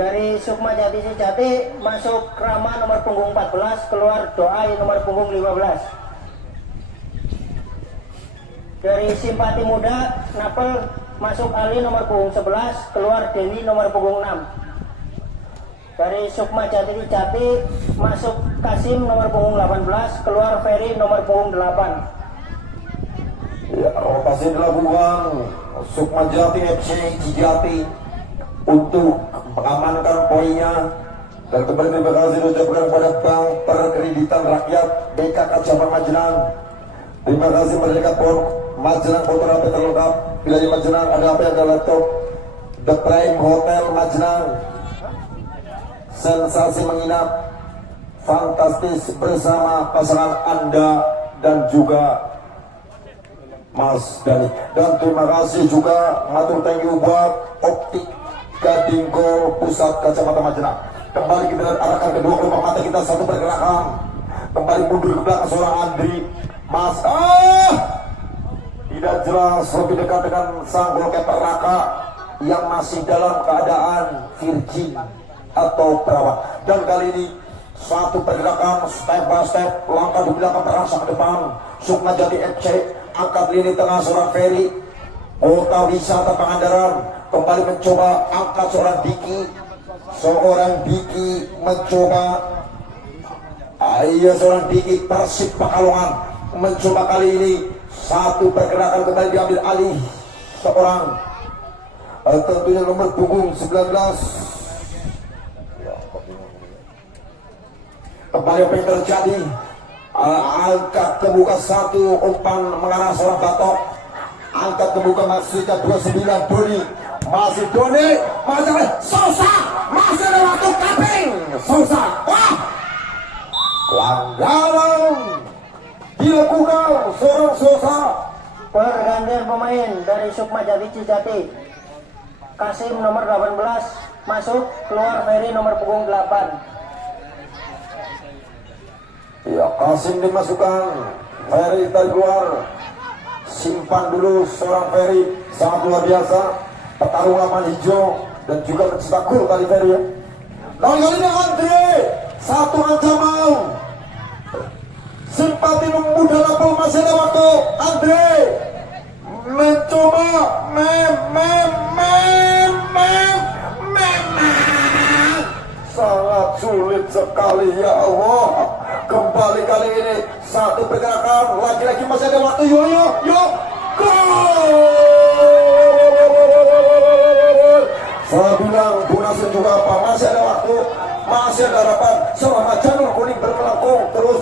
Dari Sukmajati Sejati masuk Rama nomor punggung 14, keluar Doai nomor punggung 15. Dari Simpati Muda Napel masuk Ali nomor punggung 11, keluar Dewi nomor punggung 6. Dari Sukma Jati Jati masuk Kasim nomor punggung 18, keluar Ferry nomor punggung 8. Ya, rotasi dilakukan Sukma Jati FC Cijati untuk mengamankan poinnya. Dan kembali terima kasih ucapkan kepada Bank Perkreditan Rakyat BKK Cabang Majenang. Terima kasih mereka Majenang foto HP terlengkap. Bila di Majenang ada HP, ada laptop. The Prime Hotel Majenang, sensasi menginap fantastis bersama pasangan Anda dan juga Mas Dani. Dan terima kasih juga matur thank you buat Optik Gadinggo Pusat Kacamata Majenang. Kembali kita arahkan kedua kelompok mata kita, satu pergerakan kembali mundur ke belakang seorang Andri Mas tidak jelas lebih dekat dengan sang goalkeeper Raka yang masih dalam keadaan virgin atau perawat. Dan kali ini satu pergerakan step by step, langkah di belakang perasaan depan Sukma Jati FC, angkat lini tengah seorang Ferry, Kota Wisata Pangandaran kembali mencoba angkat seorang Diki mencoba seorang Diki Persib Pekalongan mencoba kali ini satu pergerakan kembali diambil alih seorang tentunya nomor punggung 19. Kembali apa yang terjadi, angkat ke muka satu umpan mengarah seorang Batok, angkat ke muka maksudnya 29 Doni, masih Doni, masih Sosa, masih ada waktu kaping Sosa. Wah, pelanggaran dilakukan seorang Sosa. Pergantian pemain dari Sukma Jati Cijati, Kasim nomor 18 masuk, keluar Ferry nomor punggung 8. Ya, Kasim dimasukkan, Ferry dari luar, simpan dulu seorang Ferry, sangat luar biasa petarung lapan hijau dan juga mencetak gol kali Ferry ya. Lalu kali ini Andre satu ancaman, simpati memuda lapor, masih ada waktu. Andre mencoba sangat sulit sekali ya Allah. Kembali kali ini satu pergerakan, lagi-lagi masih ada waktu. Yo gol. Saya bilang Bu Nasir juga apa, masih ada waktu, masih ada harapan. Selama Janur Kuning bermelengkung terus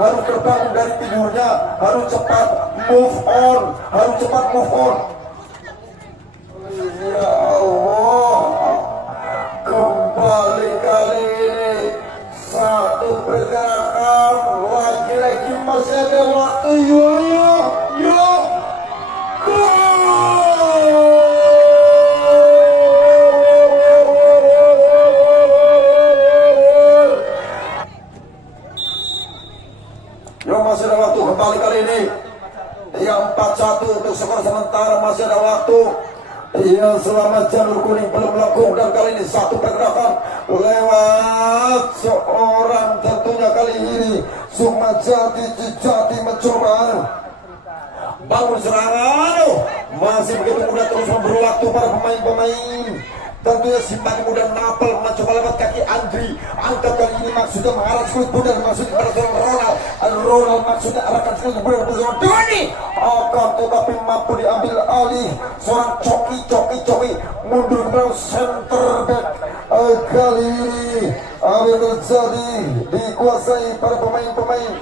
harus terbangun dari tidurnya, harus cepat move on. Ya Allah, kembali kali ini satu pergerakan, lagi-lagi masih ada waktu. Yo masih ada waktu. Kembali kali ini ya 4-1 untuk skor sementara, masih ada waktu. Iya, selamat Janur Kuning belum melengkung. Dan kali ini satu pergerakan lewat seorang, tentunya kali ini Sukma Jati Cijati mencoba bangun serangan. Masih begitu mudah terus memberi waktu para pemain-pemain. Tentunya simpati muda Napel mencoba lewat kaki Andri, angkat kali ini maksudnya mengarah sekali Budan, maksudnya pada seorang Ronald maksudnya arahkan sekali Budan bersama Doni, akan tetapi mampu diambil alih seorang Coki mundur ke belakang center back. Kali ini apa yang terjadi dikuasai para pemain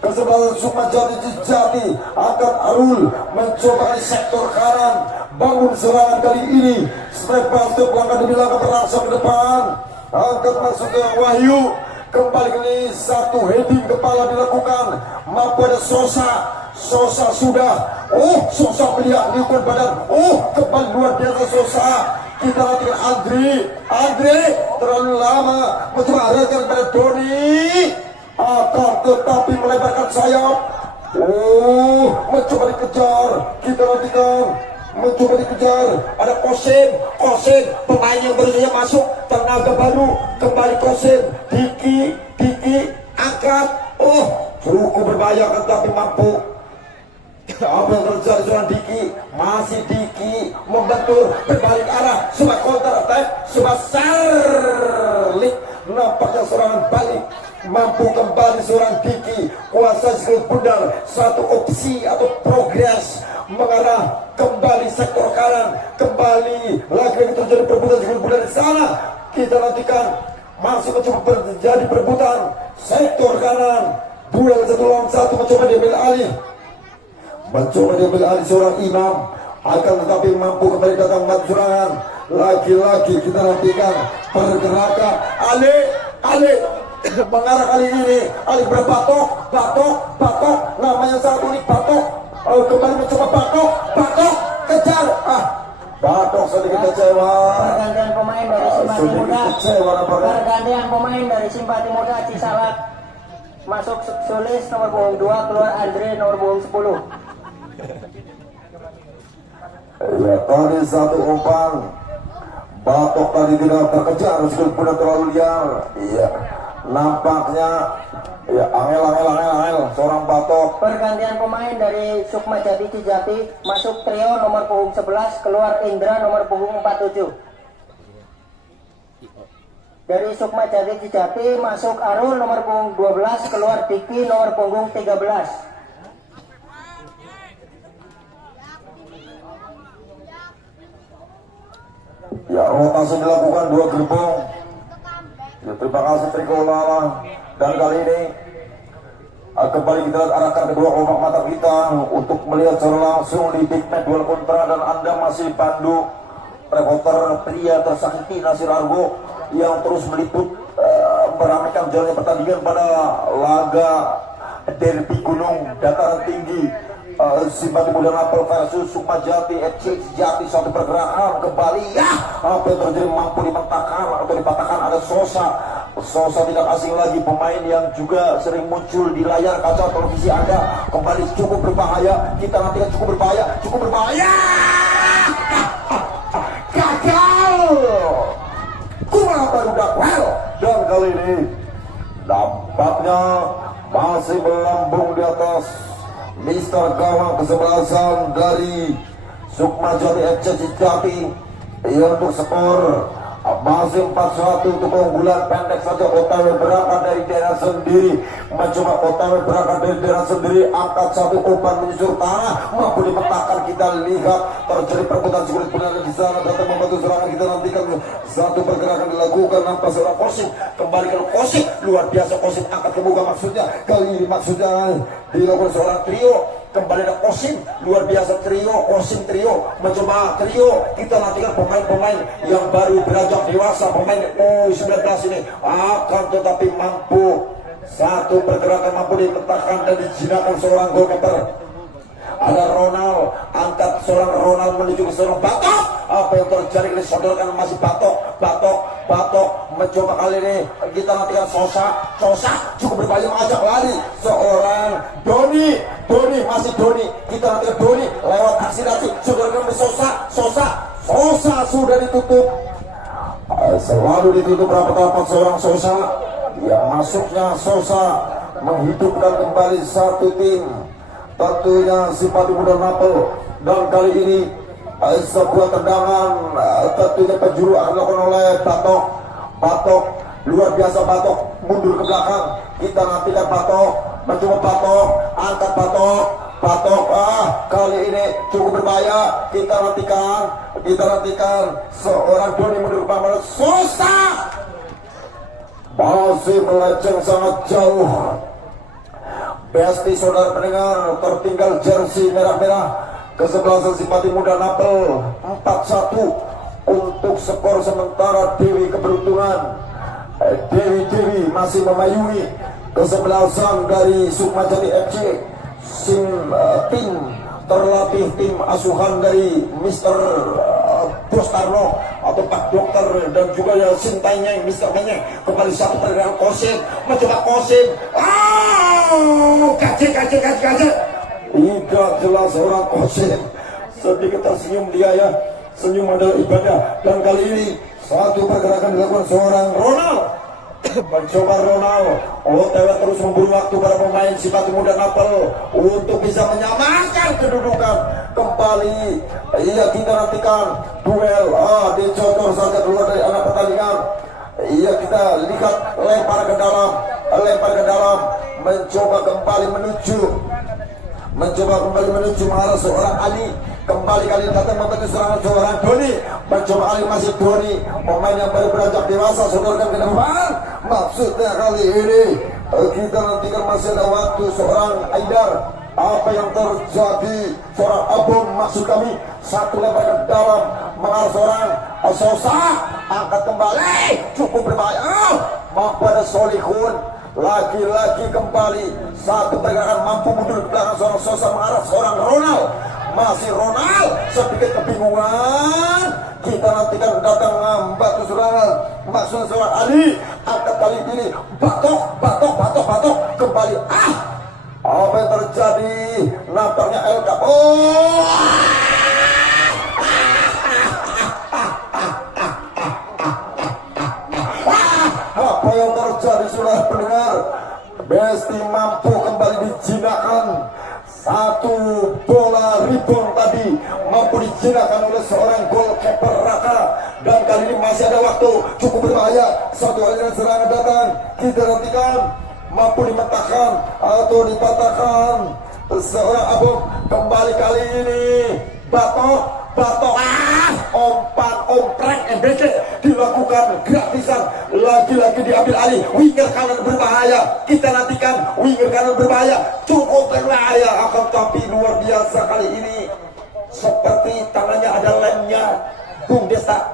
kesebelasan Sukma Jati Cijati, angkat Arul mencoba di sektor kanan, bangun serangan kali ini step by step, langkah demi langkah berlangsung ke depan, angkat masuk ke Wahyu, kembali kali ini satu heading kepala dilakukan, mampu ada Sosa sudah, Sosa melihat diukur badan, kembali luar biasa Sosa. Kita nantikan Andre terlalu lama mencoba arahkan pada Doni, akan tetapi melebarkan sayap, mencoba dikejar. Kita nantikan mencoba dikejar, ada Kosim pemain yang baru saja masuk, tenaga baru, kembali Kosim, Diki angkat, cukup berbahaya tetapi mampu Apa yang terjadi seorang Diki? Masih Diki membentur berbalik arah, coba counter attack, coba sarlik. Nampaknya serangan balik mampu kembali seorang Diki. Kuasa skill bundar, satu opsi atau progres mengarah kembali sektor kanan. Kembali lagi terjadi perebutan skill bundar di sana. Kita nantikan masih mencoba terjadi perebutan sektor kanan. Duel 1 lawan 1 mencoba diambil alih. Seorang Imam, akan tetapi mampu kembali datang maju serangan. Lagi-lagi kita nantikan pergerakan Ali mengarah kali ini. Ali berbatok, batok, namanya sangat unik, batok. Kembali mencoba batok, kejar. Batok sedikit kecewa. Pergantian pemain dari Simpati Muda. Pergantian pemain dari Simpati Muda Cisalak. Masuk Sulis nomor punggung 2, keluar Andre nomor punggung 10. Ya, tadi satu umpan batok tadi tidak terkejar, skill benar terlalu liar. Iya, nampaknya ya angel seorang batok. Pergantian pemain dari Sukma Jati Cijati, masuk trio nomor punggung 11, keluar Indra nomor punggung 47. Dari Sukma Jati Cijati masuk Arul nomor punggung 12, keluar Diki nomor punggung 13. Ya, rotasi dilakukan 2 gerbong. Ya, terima kasih Trikolala. Dan kali ini kembali kita arahkan kedua kelompok mata kita untuk melihat secara langsung di Big Match Duel Kontra. Dan Anda masih pandu reporter pria tersakiti Nasir Argo yang terus meliput meramaikan jalannya pertandingan pada laga derby gunung dataran tinggi Simpati Muda Napel versus Sukma Jati FC Jati. Satu pergerakan kembali, ya apa yang terjadi mampu dipatahkan atau dipatahkan. Ada Sosa tidak asing lagi, pemain yang juga sering muncul di layar kaca televisi Anda. Kembali cukup berbahaya, kita nantikan cukup berbahaya. Gagal. Kurang baru dakwel. Dan kali ini dampaknya masih melambung di atas Mister Gawang kesebelasan dari Sukma Jati FC Jati. Untuk skor masih 4-1 untuk keunggulan pendek saja. OTW berangkat dari daerah sendiri, mencoba OTW berangkat dari daerah sendiri, angkat satu umpan menyusur tanah, mampu dipetahkan. Kita lihat terjadi perebutan sulit benar di sana, datang membantu serangan. Kita nantikan satu pergerakan dilakukan, nampak seorang Kosip kembali ke Kosip, luar biasa Kosip angkat ke muka. Maksudnya kali ini dilakukan seorang trio. Kembali ada Kosim, luar biasa trio, Kosim trio, mencoba trio. Kita nantikan pemain-pemain yang baru beranjak dewasa, pemain U19 ini akan tetapi mampu satu pergerakan mampu dipetahkan dan dijinakan seorang goalkeeper. Ada Ronald, angkat seorang Ronald menuju ke seorang Batok. Apa yang terjadi disodorkan masih Batok mencoba kali ini. Kita nantikan Sosa cukup berbahaya mengajak lari seorang Doni, masih Doni. Kita nantikan Doni lewat aksi sodorkan Sosa sudah ditutup. Selalu ditutup rapat-rapat seorang Sosa. Yang masuknya Sosa menghidupkan kembali satu tim, tentunya Simpati Muda Napel. Dan kali ini sebuah tendangan tentunya penjuru akan dilakukan oleh Batok, luar biasa Batok mundur ke belakang. Kita nantikan Batok, mencoba Batok, angkat Batok, kali ini cukup berbahaya. Kita nantikan seorang Doni mundur ke belakang. Sosa masih melenceng sangat jauh. Besti saudara pendengar, tertinggal jersey merah-merah kesebelasan Simpati Muda Napel 4-1 untuk skor sementara. Dewi Keberuntungan, Dewi masih memayungi kesebelasan dari Sukma Jati FC. Tim terlatih, tim asuhan dari Mister Bostarno atau Pak Dokter, dan juga ya Sintainya Mister Menyeng. Kembali satu pergerakan Kosim, mencoba Kosim. Kaget. Tidak jelas orang Kosim. Sedikit tersenyum dia ya. Senyum adalah ibadah. Dan kali ini satu pergerakan dilakukan seorang Ronald. mencoba Ronald. OTW terus memburu waktu para pemain Simpati Muda Napel untuk bisa menyamakan kedudukan kembali. Iya, kita nantikan duel dicocor saja keluar dari anak pertandingan. Iya, kita lihat lempar ke dalam, mencoba kembali menuju mengarah seorang Ali. Kembali kali datang membantu serangan seorang Doni. Mencoba Ali, masih Doni, pemain yang baru beranjak dewasa, sodorkan ke depan. Maksudnya kali ini kita nantikan masih ada waktu seorang Aidar. Apa yang terjadi? Seorang Abon, maksud kami, satu lempar ke dalam mengarah seorang Sosa. Angkat kembali, cukup berbahaya. Mampu ada Solihun. Lagi-lagi kembali satu pergerakan mampu mundur ke belakang seorang Sosa mengarah seorang Ronald. Masih Ronald, sedikit kebingungan. Kita nantikan datang membantu serangan. Maksudnya seorang Ali. Angkat kali ini batok kembali. Apa yang terjadi? Nampaknya LK. Apa yang terjadi sudah pendengar? Besti mampu kembali dijinakkan. Satu bola rebound tadi mampu dijinakkan oleh seorang goalkeeper Raka. Dan kali ini masih ada waktu, cukup berbahaya. Satu aliran serangan datang. Kita nantikan mampu dimentahkan atau dipatahkan seorang Abang. Kembali kali ini batok ompreng MBK dilakukan gratisan. Lagi-lagi diambil alih winger kanan berbahaya. Kita nantikan winger kanan berbahaya, cukup berbahaya. Akan tapi luar biasa kali ini, seperti tangannya ada lemnya Bung Desta.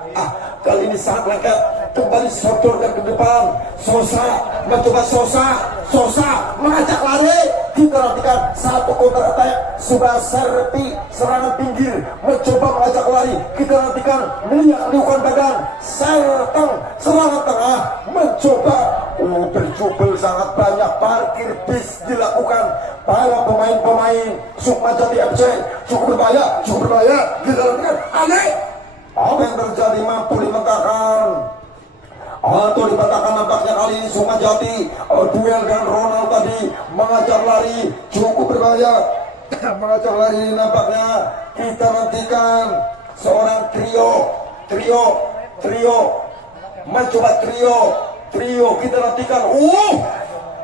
Kali ini sangat lengkap. Kembali sodorkan ke depan. Sosa mencoba, Sosa mengajak lari. Kita nantikan satu counter attack. Sudah serpi serangan pinggir, mencoba mengajak lari. Kita nantikan melihat badan serteng serangan tengah, mencoba berjubel sangat banyak. Parkir bis dilakukan para pemain Sukma Jati FC. Cukup berbahaya. Kita nantikan aneh. Apa yang terjadi? Mampu dimentahkan atau dipatahkan nampaknya kali ini Sukma Jati. Duel dengan Ronald tadi, mengajak lari, cukup berbahaya. Mengajak lari nampaknya. Kita nantikan seorang trio mencoba trio. Kita nantikan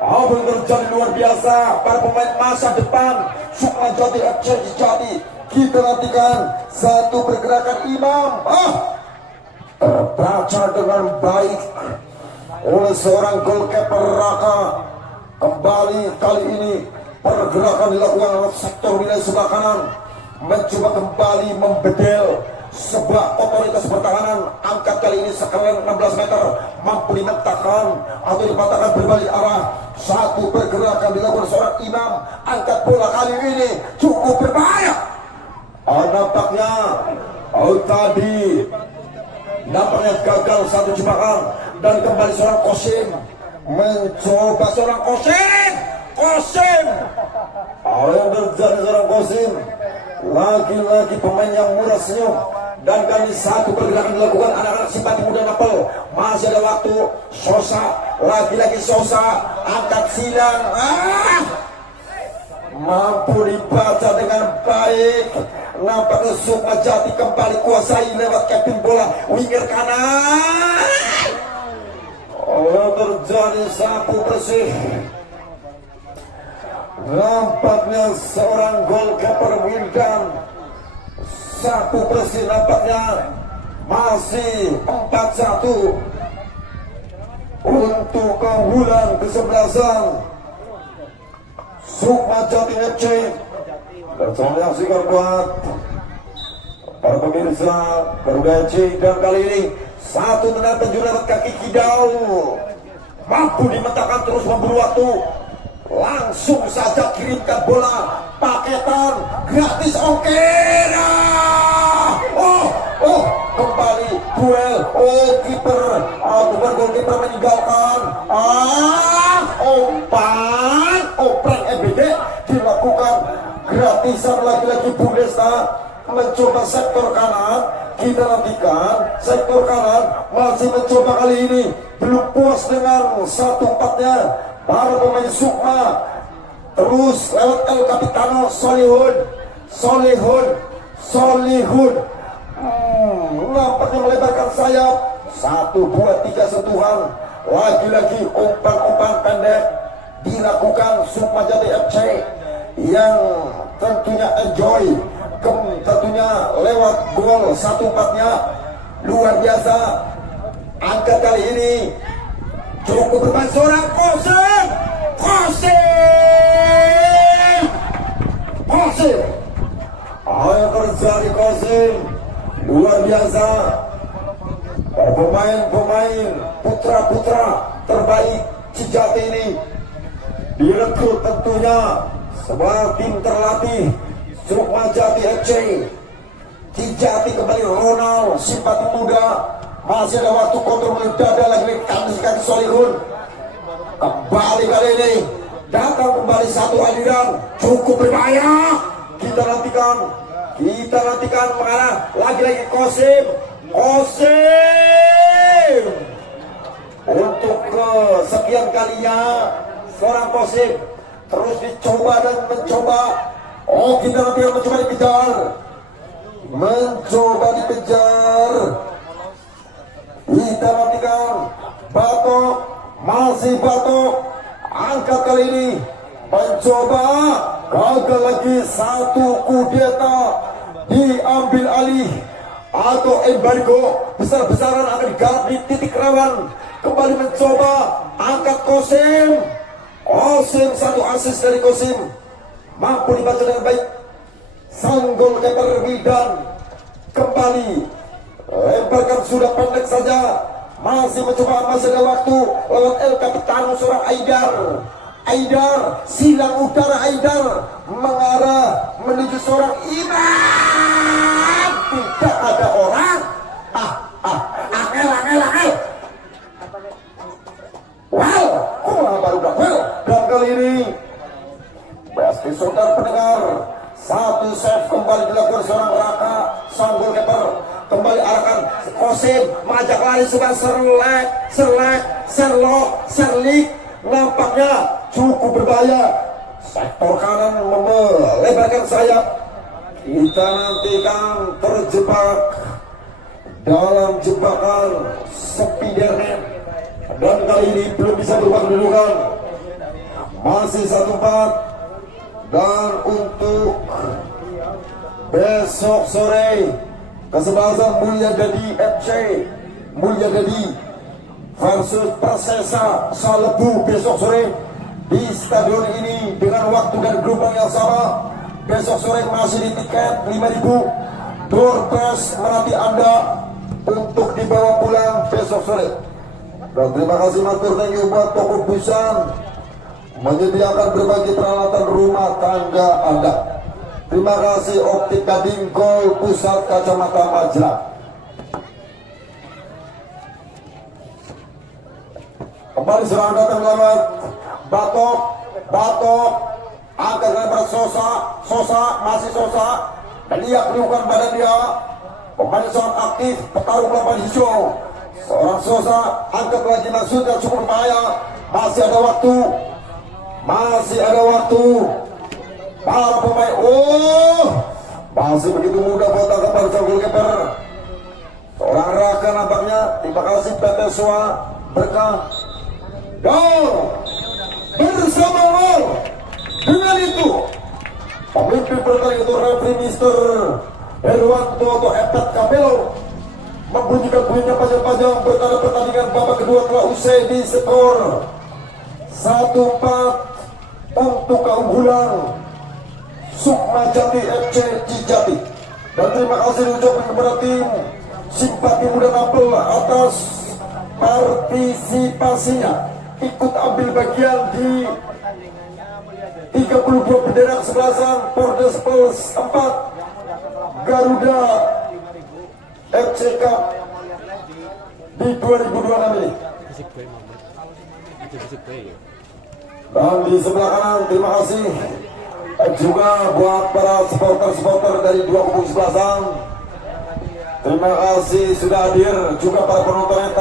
apa yang terjadi luar biasa. Para pemain masa depan Sukma Jati FC Jati. Kita nantikan satu pergerakan Imam terbaca dengan baik oleh seorang goalkeeper Raka. Kembali kali ini pergerakan dilakukan oleh sektor wilayah sebelah kanan, mencoba kembali membedel sebuah otoritas pertahanan. Angkat kali ini sekalian 16 meter, mampu dimentahkan atau dipatahkan berbalik arah. Satu pergerakan dilakukan seorang Imam. Angkat bola kali ini cukup berbahaya. Nampaknya tadi nampaknya gagal satu jebakan. Dan kembali seorang Kosim mencoba seorang Kosim. Yang terjadi seorang Kosim, lagi-lagi pemain yang murah senyum. Dan kali satu pergerakan dilakukan anak-anak Simpati Muda Napel. Masih ada waktu. Sosa, lagi-lagi Sosa, angkat silang. Mampu dibaca dengan baik. Nampaknya Sukma Jati kembali kuasai lewat Kevin bola winger kanan. Terjadi sapu bersih. Nampaknya seorang goalkeeper Wildan. Sapu bersih nampaknya masih 4-1 untuk keunggulan kesebelasan Sukma Jati FC. Dan menyaksikan buat para pemirsa Garuda FC. Dan kali ini satu tendangan penjuru lewat kaki Kidau, mampu dimentahkan terus memburu waktu. Langsung saja kirimkan bola paketan gratis ongkir. Kembali duel. Kiper goalkeeper meninggalkan. Ompreng MBD dilakukan gratisan lagi-lagi Bung Desta. mencoba sektor kanan. Kita nantikan sektor kanan masih mencoba kali ini, belum puas dengan 1-4-nya para pemain Sukma. Terus lewat El Capitano Solihun nampaknya melebarkan sayap. 1, 2, 3 sentuhan. Lagi-lagi umpan-umpan pendek dilakukan Sukma Jati FC yang tentunya enjoy, tentunya lewat gol 1-4-nya luar biasa. Angka kali ini cukup bermain seorang Kosim. Ayo kerja di Kosim luar biasa. Pemain putra-putra terbaik Cijati ini direkrut tentunya sebuah tim terlatih Sukma Jati FC. Cijati kembali Ronald, simpati muda, masih ada waktu kontrol dada lagi kaki Solihun. Kembali kali ini datang kembali satu aliran cukup berbahaya. Kita nantikan mengarah lagi-lagi Kosim untuk kesekian kalinya seorang Kosim terus dicoba dan mencoba. Kita nanti mencoba dikejar. Kita nantikan Batok, masih Batok, angkat kali ini mencoba, gagal lagi. 1 kudeta diambil alih atau embargo besar-besaran akan digarap di titik rawan. Kembali mencoba angkat Kosim, 1 asis dari Kosim mampu dibaca dengan baik. Sanggol keeper Widan kembali lemparkan, sudah pendek saja, masih mencoba, masih ada waktu lewat El Capitano seorang Aidar, silang udara Aidar mengarah menuju seorang Imam. Tidak ada orang. Angel. Wow, baru double. Dan kali ini besti saudara pendengar, 1 save kembali dilakukan seorang Raka. Sanggul keeper kembali arahkan Kosim, mengajak lari sudah Serlik nampaknya cukup berbahaya. Sektor kanan melebarkan sayap. Kita nantikan terjebak dalam jebakan Spiderman, dan kali ini belum bisa berubah kedudukan. Masih 1-4. Dan untuk besok sore kesebelasan Mulia Dadi versus Persesa Salebu besok sore di stadion ini dengan waktu dan gelombang yang sama. Besok sore masih di tiket 5.000. Door prize menanti Anda untuk dibawa pulang besok sore. Dan terima kasih matur thank you buat toko Busan menyediakan berbagai peralatan rumah tangga Anda. Terima kasih Optik Gading Gold Pusat Kacamata Majra. Kembali serang datang selamat Batok angkat lebar Sosa masih Sosa, Beliak meniupkan badan dia. Pemain sangat aktif, petarung lapan hijau seorang Sosa, angkat lagi maksudnya cukup berbahaya. Masih ada waktu para pemain. Masih begitu mudah buat angkat sanggul keeper seorang Raka nampaknya. Terima kasih PT Soa Berkah. Bersama gol. Dengan itu pemimpin pertandingan itu referee Mister Herwanto atau Epat Capello membunyikan bunyinya panjang-panjang. Bertanda pertandingan babak kedua telah usai di skor 1-4 untuk keunggulan Sukma Jati FC Cijati. Dan terima kasih diucapkan kepada tim Simpati Muda Napel atas partisipasinya, ikut ambil bagian di 32 bendera kesebelasan Pordes Plus 4 Garuda FC Cup di 2026 ini. Dan di sebelah kanan terima kasih juga buat para supporter-supporter dari dua kubu sebelasan. Terima kasih sudah hadir, juga para penonton yang